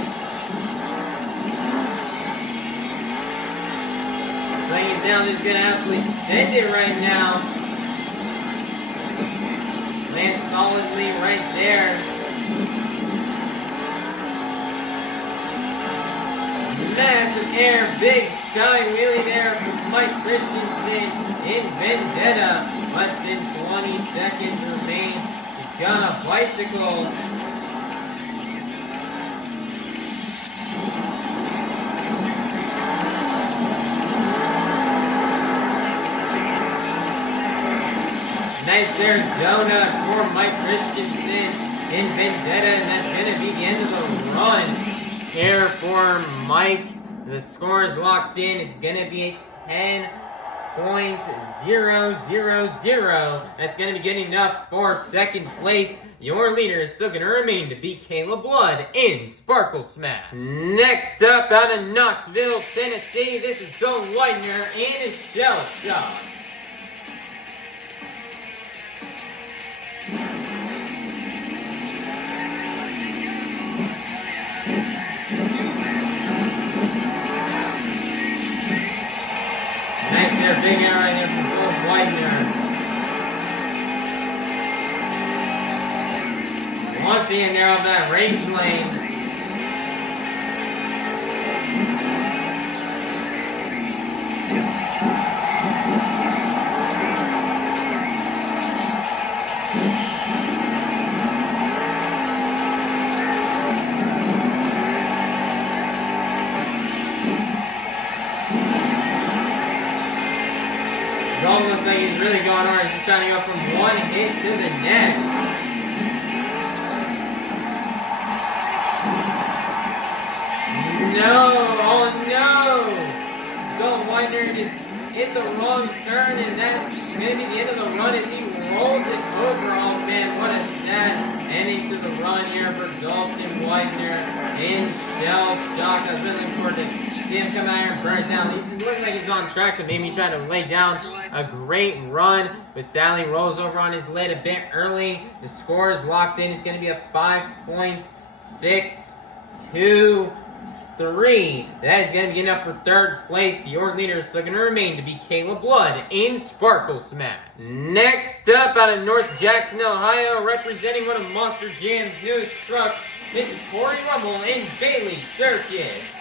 Laying it down is gonna absolutely send it right now. Lands solidly right there. Massive air, big sky wheelie there from Mike Christensen in Vendetta. Less than 20 seconds remain. He's got a bicycle. Nice there, donut for Mike Christensen in Vendetta, and that's going to be the end of the run here for Mike. The score is locked in. It's going to be a 10.000. That's going to be good enough for second place. Your leader is still going to remain to be Kayla Blood in Sparkle Smash. Next up, out of Knoxville, Tennessee, this is Dalton Widner in a Shell Shock. Nice there, big air right there from Dalton Widner. Launching in there off that race lane. Dalton looks like he's really going hard. He's trying to go from one hit to the next. No! Oh no! Dalton Widner just hit the wrong turn, and that's maybe the end of the run as he rolls it over. Oh man, what a sad ending to the run here for Dalton Widner in Shell Shock. I was really looking forward to see him come out here and burn it down. He looks like he's on track to maybe try to lay down a great run, but sadly rolls over on his lid a bit early. The score is locked in. It's going to be a 5.623. That is going to be enough for third place. Your leader is still going to remain to be Kayla Blood in Sparkle Smash. Next up, out of North Jackson, Ohio, representing one of Monster Jam's newest trucks, this is Cory Rummell in Bailey Circus.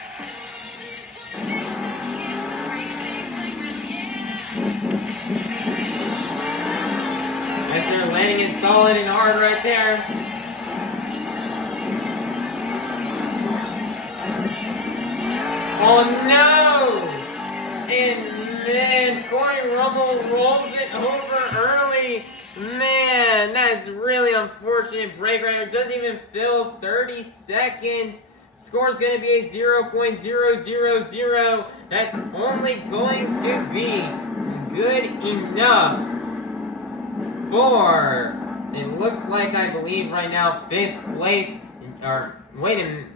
They're landing it solid and hard right there. Oh no! And man, Cory Rummell rolls it over early. Man, that's really unfortunate break right here. It doesn't even fill 30 seconds. Score's going to be a 0.000. That's only going to be good enough for, it looks like, I believe right now, 5th place, or, wait a minute.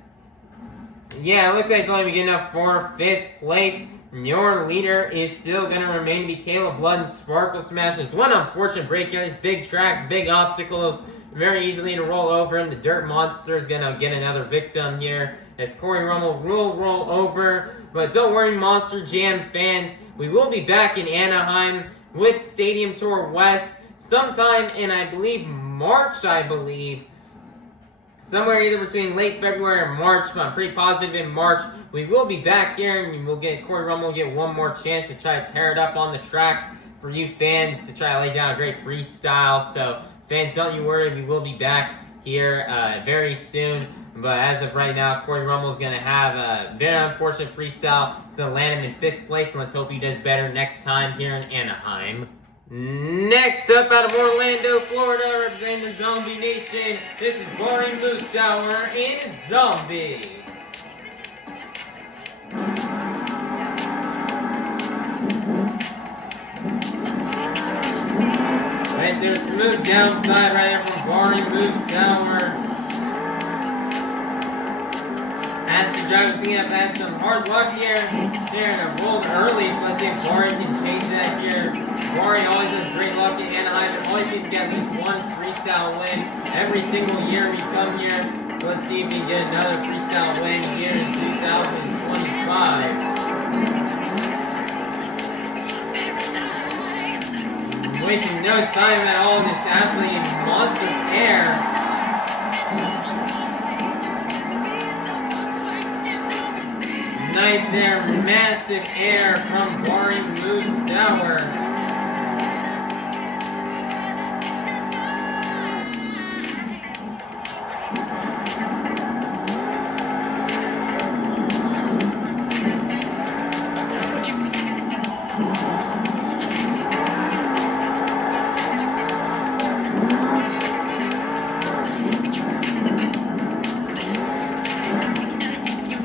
Yeah, it looks like it's only good enough for 5th place. Your leader is still going to remain to be Kayla Blood and Sparkle Smash. There's one unfortunate break here. This big track, big obstacles, very easily to roll over him. The Dirt Monster is going to get another victim here as Cory Rummell will roll over. But don't worry, Monster Jam fans. We will be back in Anaheim with Stadium Tour West sometime in, I believe, March, somewhere either between late February or March, but I'm pretty positive in March. We will be back here, and Cory Rummell will get one more chance to try to tear it up on the track for you fans, to try to lay down a great freestyle. So, fans, don't you worry, we will be back here very soon. But as of right now, Cory Rummell is going to have a very unfortunate freestyle. It's going to land him in 5th place, and let's hope he does better next time here in Anaheim. Next up, out of Orlando, Florida, representing the Zombie Nation, this is Bari Musawwir in Zombie. there, smooth downside right there from Bari Musawwir. As the drivers team have had some hard luck here. They're rolled early, so let's see if Bari can change that here. Bari always has great luck in Anaheim and always seems to get at least one freestyle win every single year we come here. So let's see if we can get another freestyle win here in 2025. Wasting no time at all in this absolutely monstrous air. Nice there, massive air from Bari Musawwir.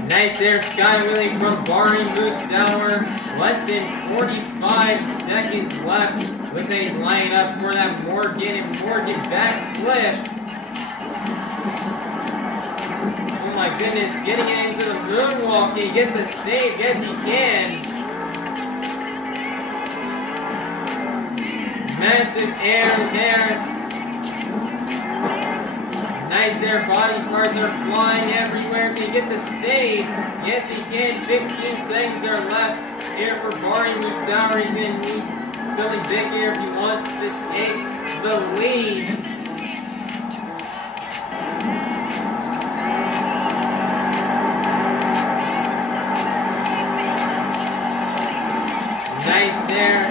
Nice there, sky wheelie from Bari Musawwir. Less than 45 seconds left. Looks like he's lining up for that Morgan backflip. Oh my goodness, getting into the moonwalk. Can he get the save? Yes, he can. Massive air there. Nice there, body parts are flying everywhere. Can he get the save? Yes, he can. 15 seconds are left here for Bari Musawwir. He's going to need something big here if he wants to take the lead. Nice there.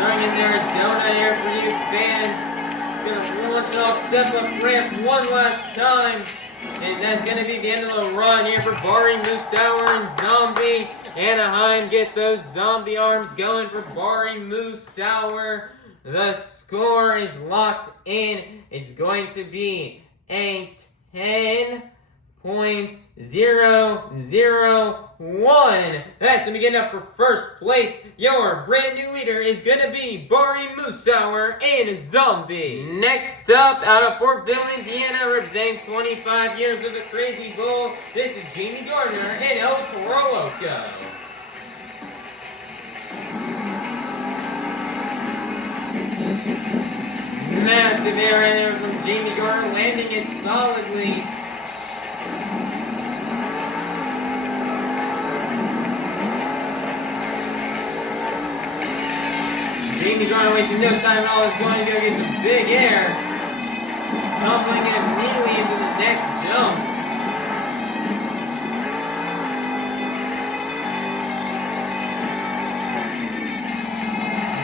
Throwing in there a donut here for you fans. Launch off, step up ramp one last time. And that's going to be the end of the run here for Bari Musawwir and Zombie. Anaheim get those zombie arms going for Bari Musawwir. The score is locked in. It's going to be a 10.001. That's going to be getting up for first place. Your brand new leader is going to be Bari Musawwir and Zombie. Next up, out of Fortville, Indiana, representing 25 years of the Crazy Bull, this is Jamey Garner and Toro, Loco. Massive air in there from Jamey Garner, landing it solidly. Jamey Garner wasting no time at all, is going to go get some big air. Tumbling immediately into the next jump.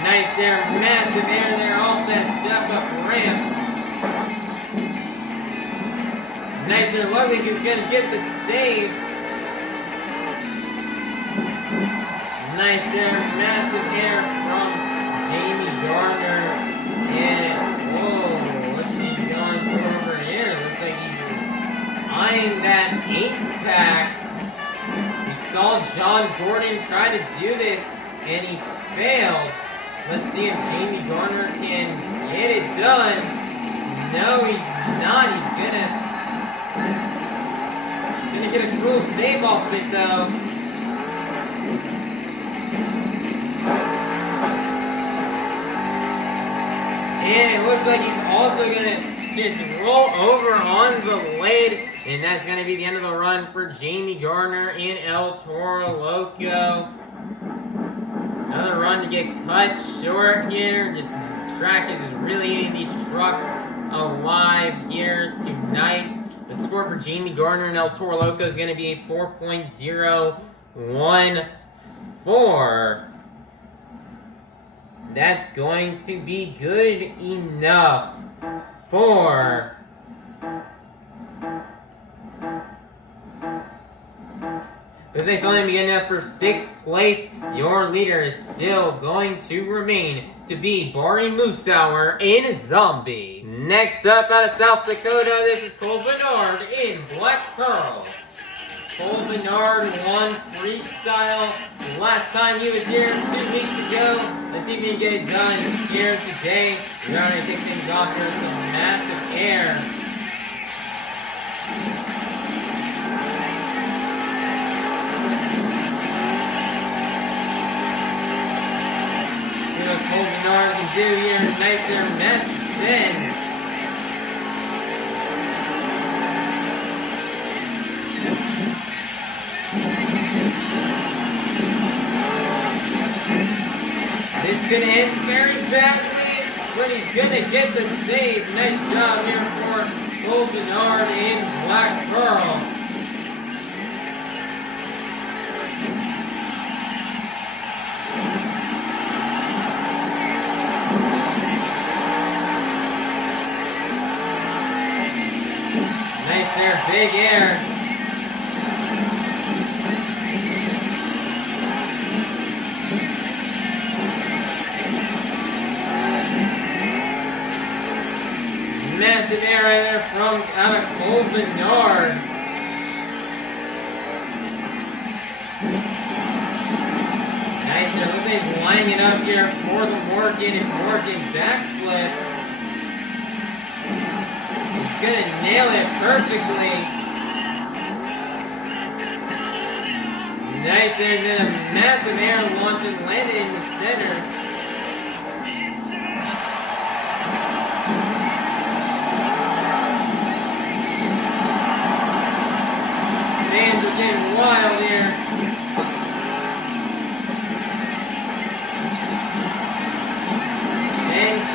Nice there, massive air there off that step up ramp. Nice there, Luckily is going to get the save. Nice there, massive air from Jamey Garner. And, whoa, what's he going for over here? Looks like he's eyeing that 8-pack. We saw John Gordon try to do this, and he failed. Let's see if Jamey Garner can get it done. No, he's not. He's gonna get a cool save off of it, though. And it looks like he's also gonna just roll over on the lid. And that's gonna be the end of the run for Jamey Garner and Toro, Loco. Another run to get cut short here. Just the track is really eating these trucks alive here tonight. The score for Jamey Garner and Toro, Loco is going to be a 4.014. That's going to be good enough for Because it's only good enough for 6th place. Your leader is still going to remain to be Bari Musawwir in Zombie. Next up out of South Dakota, this is Venard in Black Pearl. Venard won freestyle last time he was here 2 weeks ago. Let's see if we can get it done here today. We're going to kick things off here with some massive air. See what Venard can do here. Nice there, massive send. This could end very badly, but he's gonna get the save. Nice job here for Venard in Black Pearl. Nice there, big air. Massive air right there from out of Venard. Nice there. Looks like he's lining it up here for the Morgan and Morgan backflip. He's gonna nail it perfectly. Nice there. Then a massive air launch and landed in the center. Fans are getting wild here.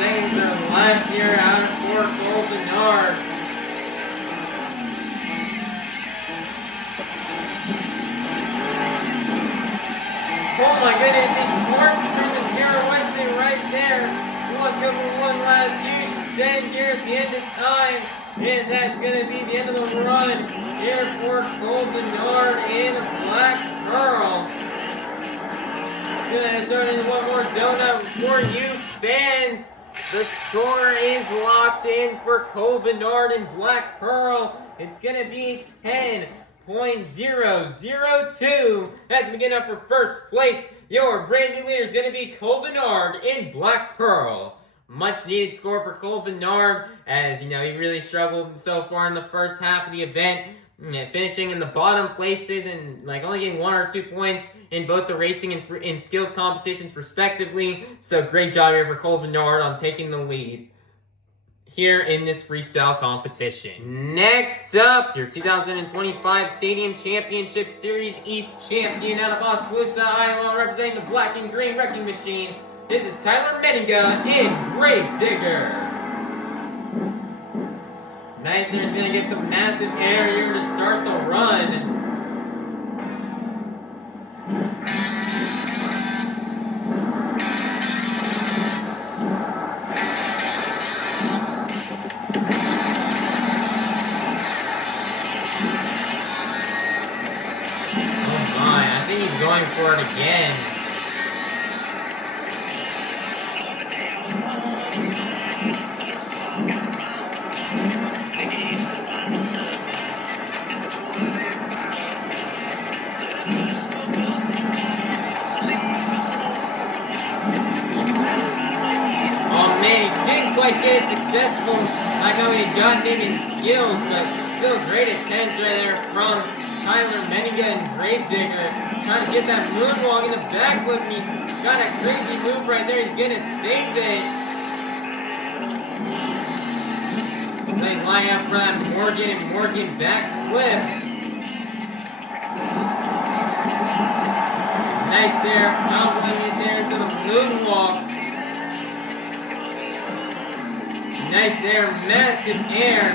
Things are left here out for Venard. Oh my goodness, he corkscrews and pirouettes it right there. He wants to go for one last huge send here at the end of time. And that's going to be the end of the run here for Venard in Black Pearl. It's going to turn into one more donut for you fans. The score is locked in for Venard in Black Pearl. It's going to be 10.002. As we get up for first place, your brand new leader is going to be Venard in Black Pearl. Much needed score for Venard, as you know he really struggled so far in the first half of the event, finishing in the bottom places and only getting 1 or 2 points in both the racing and skills competitions respectively. So great job here for Venard on taking the lead here in this freestyle competition. Next up, your 2025 Stadium Championship Series East champion out of Oskaloosa, Iowa, representing the Black and Green Wrecking Machine. This is Menninga in Gravedigger. Nice there, he's going to get the massive air here to start the run. Oh my, I think he's going for it again. Quite get it successful, like how he had gotten it in skills, but still great attempt right there from Menninga and Gravedigger. Trying to get that moonwalk in the backflip, and he's got a crazy move right there. He's gonna save it. They line up for that Morgan backflip. Nice there, outlining it there into the moonwalk. Nice there, massive air.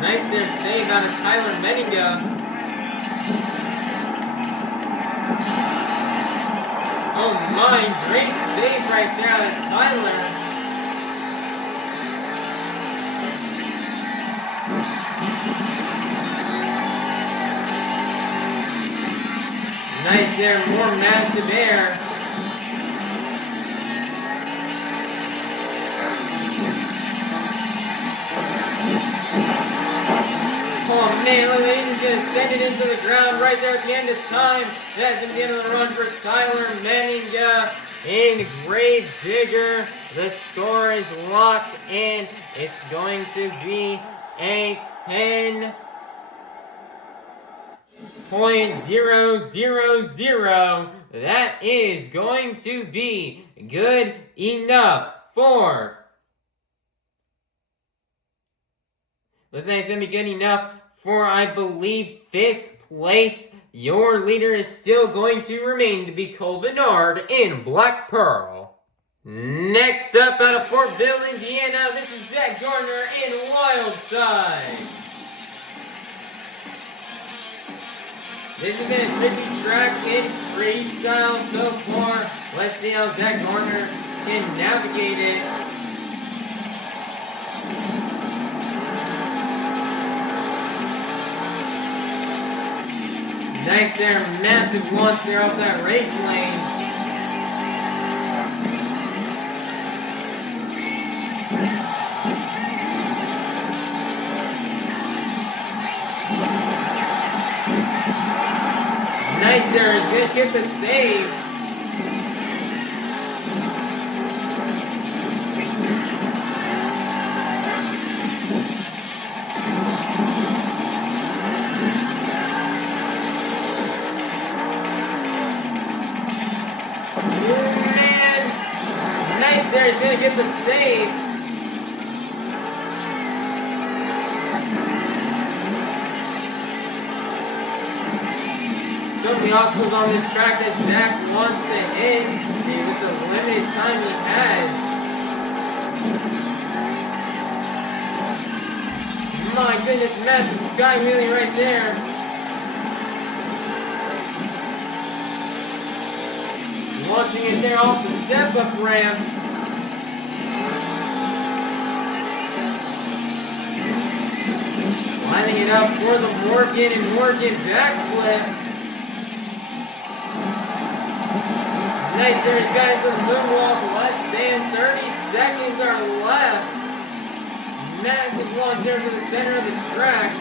Nice there, save out of Menninga. Oh my, great save right there out of Tyler. Nice there, more massive air. Man, look, he's just going to send it into the ground right there at the end of time. That's going to be the end of the run for Tyler Menninga in Grave Digger. The score is locked in. It's going to be a 10.000. That is going to be good enough for... Listen, it's going to be good enough for, I believe, 5th place. Your leader is still going to remain to be Venard in Black Pearl. Next up out of Fortville, Indiana, this is Zack Garner in Wildside. This has been a tricky track in freestyle so far. Let's see how Zack Garner can navigate it. Nice there, massive launch there off that race lane. Nice there, he's gonna get the save. There, he's gonna get the save. So many obstacles on this track that Zack wants to hit with the limited time he has. My goodness, massive sky wheelie right there. Launching it there off the step-up ramp. Lining it up for the Morgan and Morgan backflip. Nice there, he's got into the moonwalk. Less than 30 seconds are left. Massive launch there to the center of the track.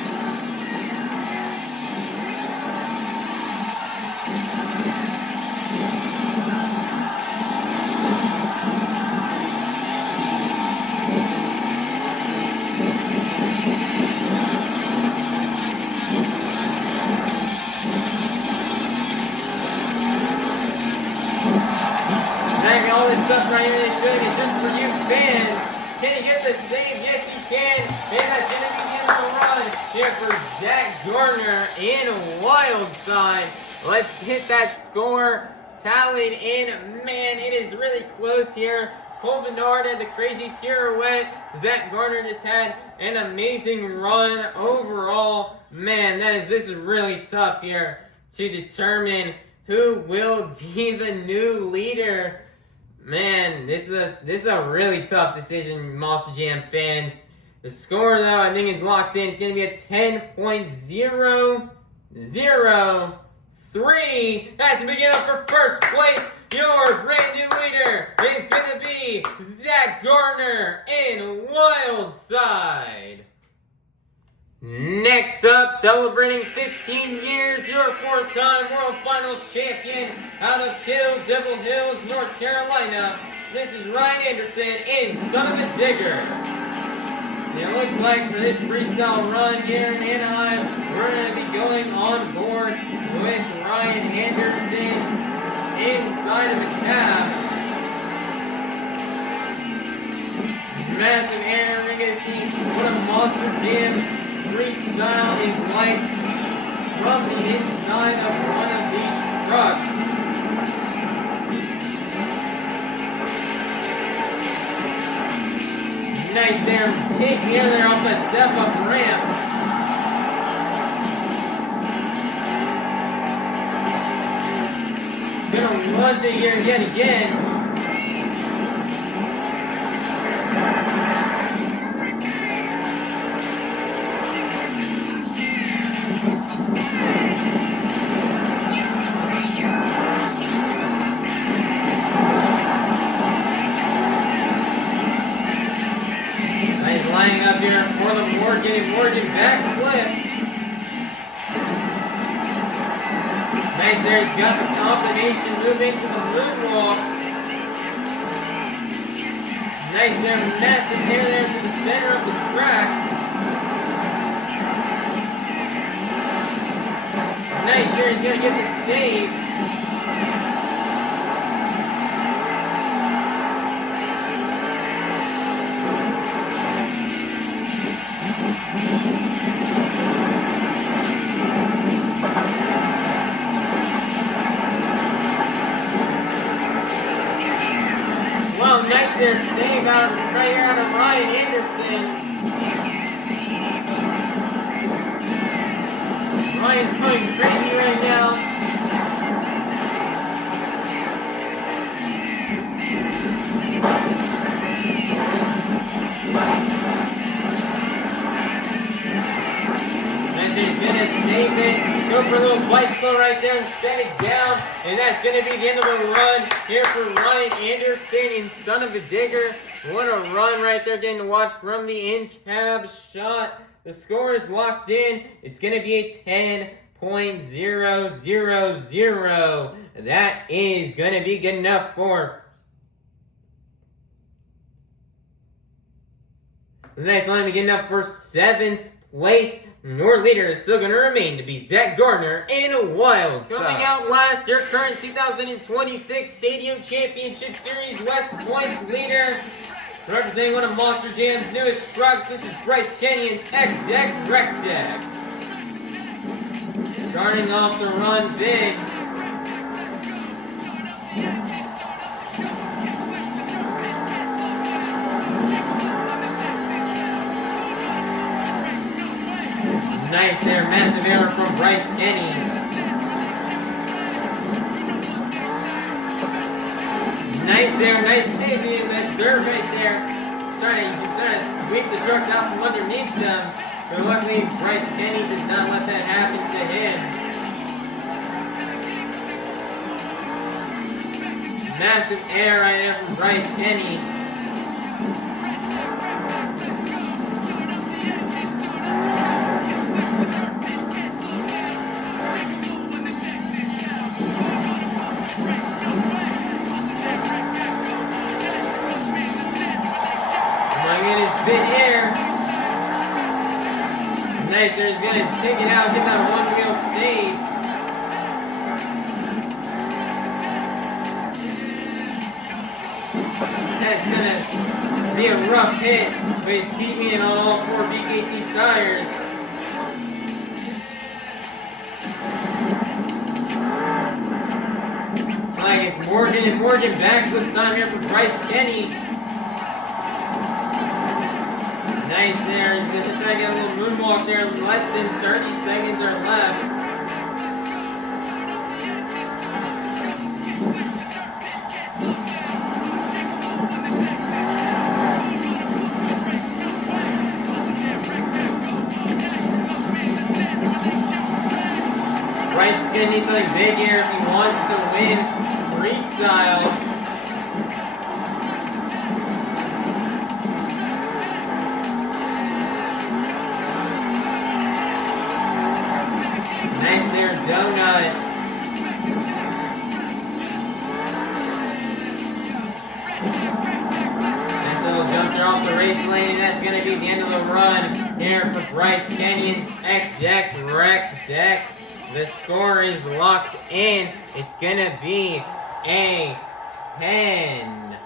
All this stuff right here he's doing is just for you fans. Can he get the save? Yes, he can. And that's going to be the end of the run here for Zack Garner in Wildside. Let's get that score tallied in. Man, it is really close here. Venard had the crazy pirouette. Zack Garner just had an amazing run overall. Man, this is really tough here to determine who will be the new leader. Man, this is a really tough decision, Monster Jam fans. The score, though, I think is locked in. It's going to be a 10.003. That's the beginning for first place. Your brand new leader is going to be Zack Garner in Wildside. Next up, celebrating 15 years, your 4-time World Finals champion out of Kill Devil Hills, North Carolina. This is Ryan Anderson in Son-uva Digger. And it looks like for this freestyle run here in Anaheim, we're going to be going on board with Ryan Anderson inside of the cab. Massive air, we're going to see what a Monster Jam freestyle is like from the inside of one of these trucks. Nice there, hit here there off that step-up ramp. He's gonna launch it here yet again. Lining up here for the Morgan backflip. Nice there, he's got the combination move into the moonwalk. Nice there, massive hair there to the center of the track. Nice there, he's gonna get the save. Wow, nice there, save out right here out of Ryan Anderson. Ryan's going crazy right now. He's gonna save it, go for a little bicycle right there and set it down, and that's gonna be the end of the run here for Ryan Anderson and Son-uva Digger. What a run right there, getting to watch from the in-cab shot. The score is locked in. It's gonna be a 10.000. That is gonna be good enough for. That's only good enough for 7th place. Your leader is still going to remain to be Zack Garner in a wild side. Coming out last, your current 2026 Stadium Championship Series West Points leader. Representing one of Monster Jam's newest trucks, this is Bryce and Tech Deck Wreck Deck. Starting off the run big. Nice there, massive error from Bryce Kenny. Nice there, nice saving in that dirt right there. Trying to sweep the trucks out from underneath them. But luckily, Bryce Kenny does not let that happen to him. Massive air right there from Bryce Kenny. Big air. Nice there, he's gonna take it out, get that one wheel save. That's gonna be a rough hit, but he's keeping it on all 4 BKT tires. It's like it's Morgan and Morgan backflip time here for Bryce Kenny. Nice there, he's going to try to get a little moonwalk there, less than 30 seconds are left. Bryce is going to need something big here if he wants to win freestyle. Nice there, donut. Nice little jump there off the race lane, and that's going to be the end of the run here for Bryce Kenyon. Deck Wreck Deck. The score is locked in. It's going to be a 10.000.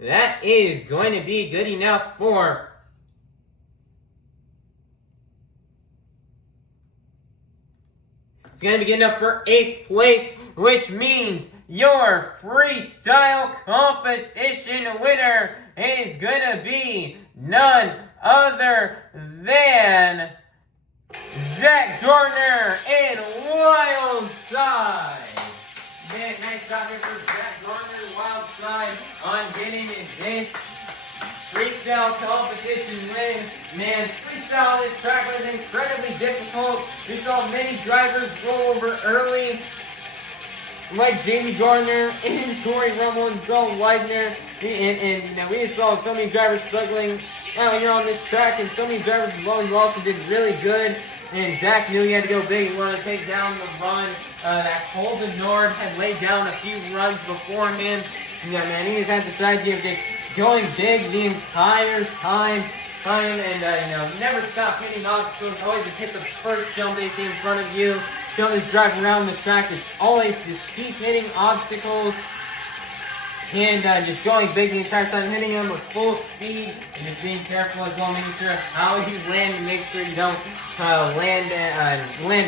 That is going to be good enough for. It's going to be good enough for 8th place, which means your freestyle competition winner is going to be none other than Zack Garner in Wild Side. Man, nice job here for Zack Garner in Wild Side on getting this freestyle competition win. Man, freestyle on this track was incredibly difficult. We saw many drivers roll over early, like Jamey Garner and Cory Rummell and Widner. And you know, we just saw so many drivers struggling out here on this track, and so many drivers as well also did really good. And Zack knew he had to go big. He wanted to take down the run that Venard had laid down a few runs before him. Yeah, man, he just had the strategy of just going big the entire time. And never stop hitting obstacles. Always just hit the first jump they see in front of you. Don't just drive around the track. Just always just keep hitting obstacles. And just going big the entire time, hitting them with full speed, and just being careful as well, making sure how you land to make sure you don't land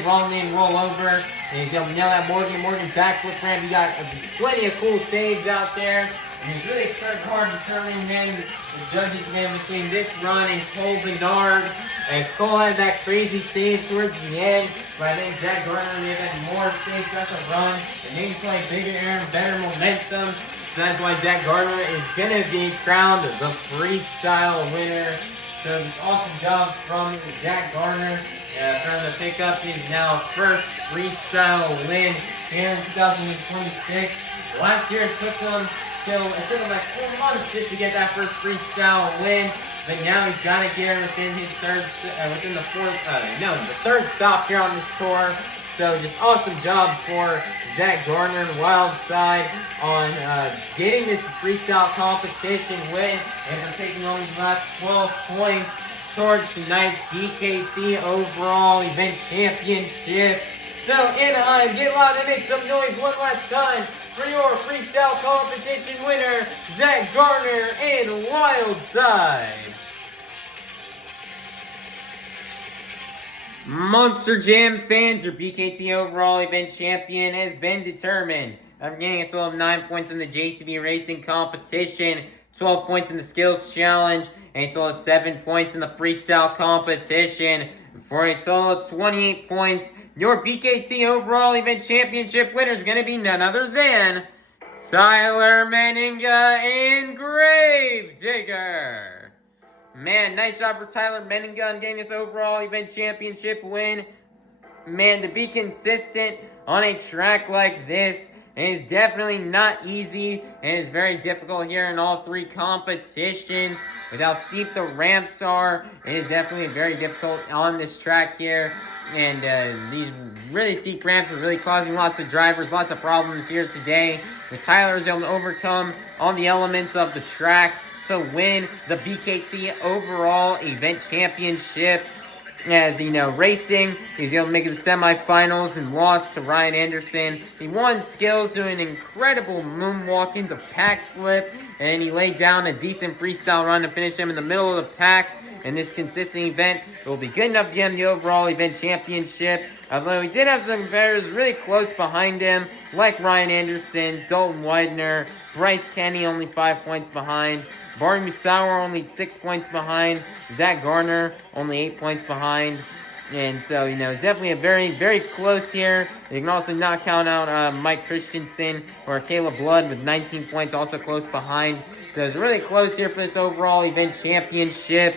wrongly and roll over. And he's able to nail that Morgan backflip ramp. You got plenty of cool saves out there. And he's really hard determining, man. The judges man between this run and Venard. As Cole had that crazy save towards the end, but I think Zack Garner may have had more saves throughout the run. It maybe slightly bigger air and better momentum. So that's why Zack Garner is going to be crowned the freestyle winner. So awesome job from Zack Garner. Trying to pick up his now first freestyle win here in 2026. Last year it took him like 4 months just to get that first freestyle win. But now he's got it here within his third stop here on this tour. So just awesome job for Zack Garner and Wild Side on getting this freestyle competition win and for taking on these last 12 points towards tonight's BKT overall event championship. So Anaheim, get loud and make some noise one last time for your freestyle competition winner, Zack Garner and Wild Side. Monster Jam fans, your BKT overall event champion has been determined. After getting a total of 9 points in the JCB Racing competition, 12 points in the skills challenge, and a total of 7 points in the freestyle competition. For a total of 28 points, your BKT overall event championship winner is going to be none other than Tyler Menninga and Gravedigger. Man, nice job for Tyler Menninga on getting this overall event championship win. Man, to be consistent on a track like this is definitely not easy, and it's very difficult here in all three competitions. With how steep the ramps are, it is definitely very difficult on this track here. And these really steep ramps are really causing lots of drivers, lots of problems here today. But Tyler is able to overcome all the elements of the track to win the BKT overall event championship. As racing, he's able to make it to the semifinals and lost to Ryan Anderson. He won skills doing an incredible moonwalk into pack flip, and he laid down a decent freestyle run to finish him in the middle of the pack. In this consistent event, it will be good enough to get him the overall event championship. Although he did have some competitors really close behind him, like Ryan Anderson, Dalton Widner, Bryce Kenny only 5 points behind, Bari Musawwir only 6 points behind, Zack Garner only 8 points behind. And so, it's definitely a very, very close here. You can also not count out Mike Christensen or Kayla Blood with 19 points, also close behind. So it's really close here for this overall event championship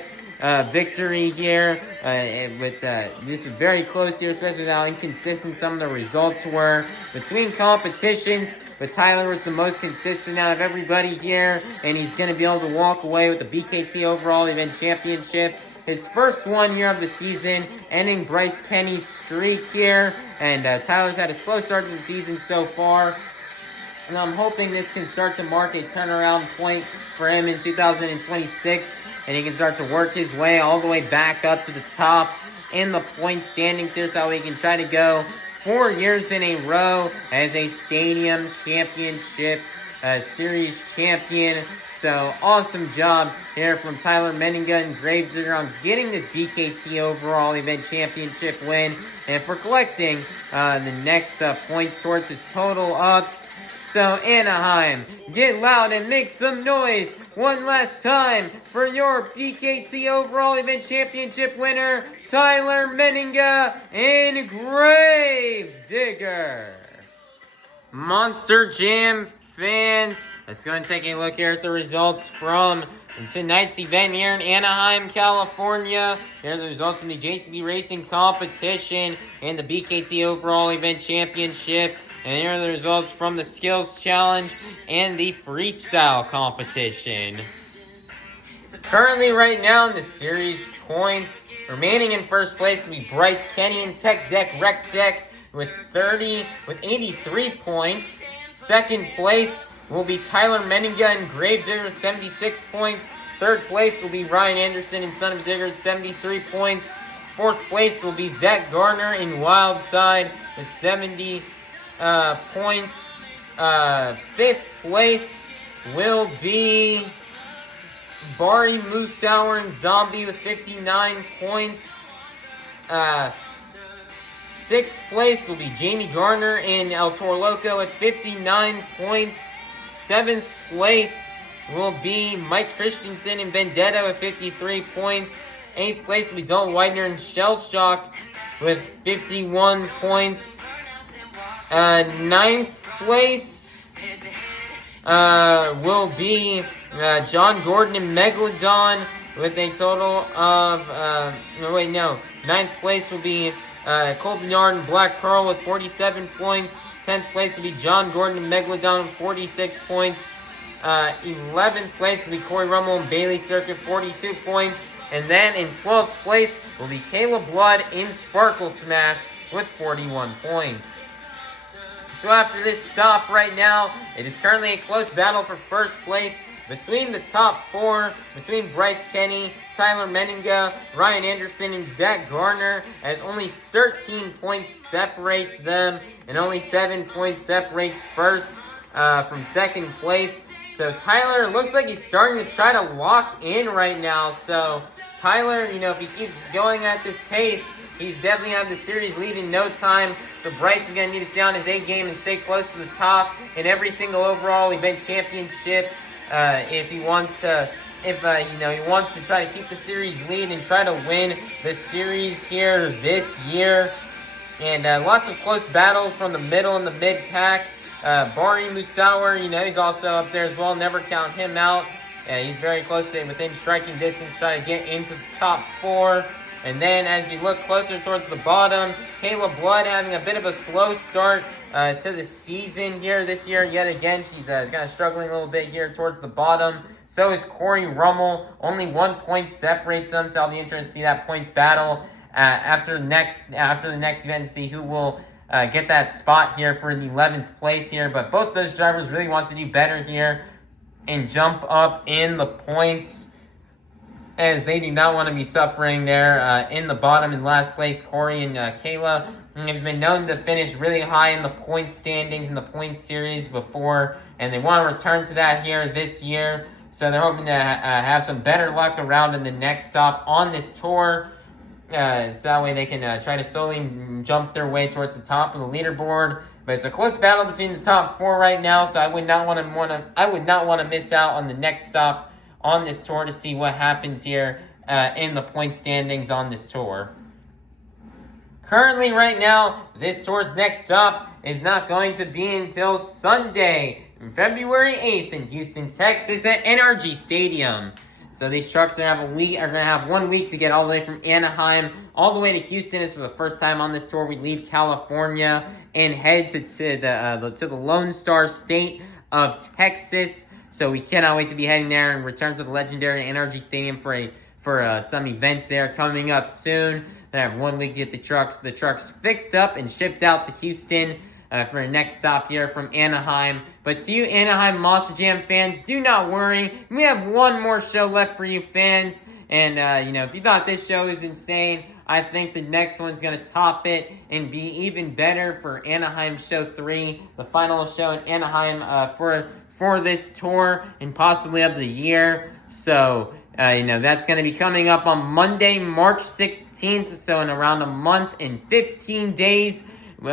victory here. This is very close here, especially with how inconsistent some of the results were between competitions. But Tyler was the most consistent out of everybody here, and he's going to be able to walk away with the BKT overall event championship. His first one here of the season, ending Bryce Kenny's streak here. And Tyler's had a slow start to the season so far. And I'm hoping this can start to mark a turnaround point for him in 2026. And he can start to work his way all the way back up to the top in the point standings here, so he can try to go 4 years in a row as a Stadium Championship Series champion. So awesome job here from Tyler Menninga and Gravedigger on getting this BKT overall event championship win, and for collecting the next points towards his total ups. So Anaheim, get loud and make some noise one last time for your BKT overall event championship winner, Tyler Menninga and Gravedigger. Monster Jam fans, let's go and take a look here at the results from tonight's event here in Anaheim, California. Here are the results from the JCB Racing competition and the BKT overall event championship. And here are the results from the skills challenge and the freestyle competition. Currently right now in the series points, Remaining in first place will be Bryce Kenny and Tech Deck Rec Deck with 83 points. Second place will be Tyler Menninga and Gravedigger with 76 points. Third place will be Ryan Anderson and Son of Digger with 73 points. Fourth place will be Zack Garner in Wildside with 70 points. Fifth place will be Bari, Musawwir, and Zombie with 59 points. Sixth place will be Jamey, Garner, and Toro Loco with 59 points. Seventh place will be Mike Christensen and Vendetta with 53 points. Eighth place will be Dalton, Widner, and Shell Shock with 51 points. Ninth place will be John Gordon and Megalodon with a total of, ninth place will be Venard and Black Pearl with 47 points. 10th place will be John Gordon and Megalodon with 46 points. 11th place will be Cory, Rummell, and Bailey Circuit, 42 points. And then in 12th place will be Kayla Blood in Sparkle Smash with 41 points. So after this stop right now, it is currently a close battle for first place between the top four, between Bryce Kenny, Tyler Menninga, Ryan Anderson, and Zack Garner, as only 13 points separates them, and only 7 points separates first from second place. So Tyler looks like he's starting to try to lock in right now. So Tyler, if he keeps going at this pace, he's definitely going to have the series lead in no time. So Bryce is going to need to stay on his A game and stay close to the top in every single overall event championship if he wants to. He wants to try to keep the series lead and try to win the series here this year. And lots of close battles from the middle and the mid-pack. Bari, Musawwir, he's also up there as well. Never count him out. He's very close to within striking distance, trying to get into the top four. And then as you look closer towards the bottom, Kayla Blood having a bit of a slow start to the season here this year. Yet again, she's kind of struggling a little bit here towards the bottom. So is Cory Rummell. Only 1 point separates them, so I'll be interested to see that points battle after the next event to see who will get that spot here for the 11th place here. But both those drivers really want to do better here and jump up in the points, as they do not want to be suffering there in the bottom in last place. Cory and Kayla have been known to finish really high in the point standings in the points series before, and they want to return to that here this year. So they're hoping to have some better luck around in the next stop on this tour. So that way they can try to slowly jump their way towards the top of the leaderboard. But it's a close battle between the top four right now, so I would not want to miss out on the next stop on this tour to see what happens here in the point standings on this tour. Currently, right now, this tour's next stop is not going to be until Sunday, February 8th in Houston, Texas at NRG Stadium. So these trucks are going to have 1 week to get all the way from Anaheim all the way to Houston. This is for the first time on this tour. We leave California and head to the Lone Star State of Texas. So we cannot wait to be heading there and return to the legendary NRG Stadium for some events there coming up soon. They have 1 week to get the trucks fixed up and shipped out to Houston for our next stop here from Anaheim. But to you Anaheim Monster Jam fans, do not worry. We have one more show left for you fans. And, if you thought this show is insane, I think the next one's going to top it and be even better for Anaheim Show 3, the final show in Anaheim for this tour and possibly of the year. So, that's going to be coming up on Monday, March 16th. So in around a month and 15 days, we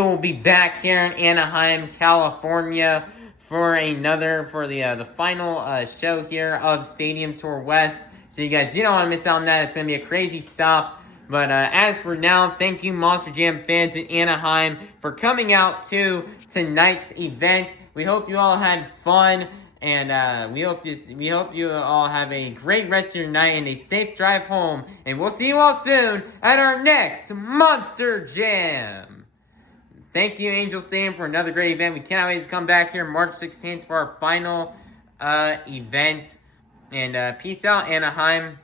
will be back here in Anaheim, California for the final show here of Stadium Tour West. So you guys, don't want to miss out on that. It's going to be a crazy stop. But as for now, thank you Monster Jam fans in Anaheim for coming out to tonight's event. We hope you all had fun, and we hope you all have a great rest of your night and a safe drive home. And we'll see you all soon at our next Monster Jam. Thank you, Angel Stadium, for another great event. We cannot wait to come back here March 16th for our final event. And peace out, Anaheim.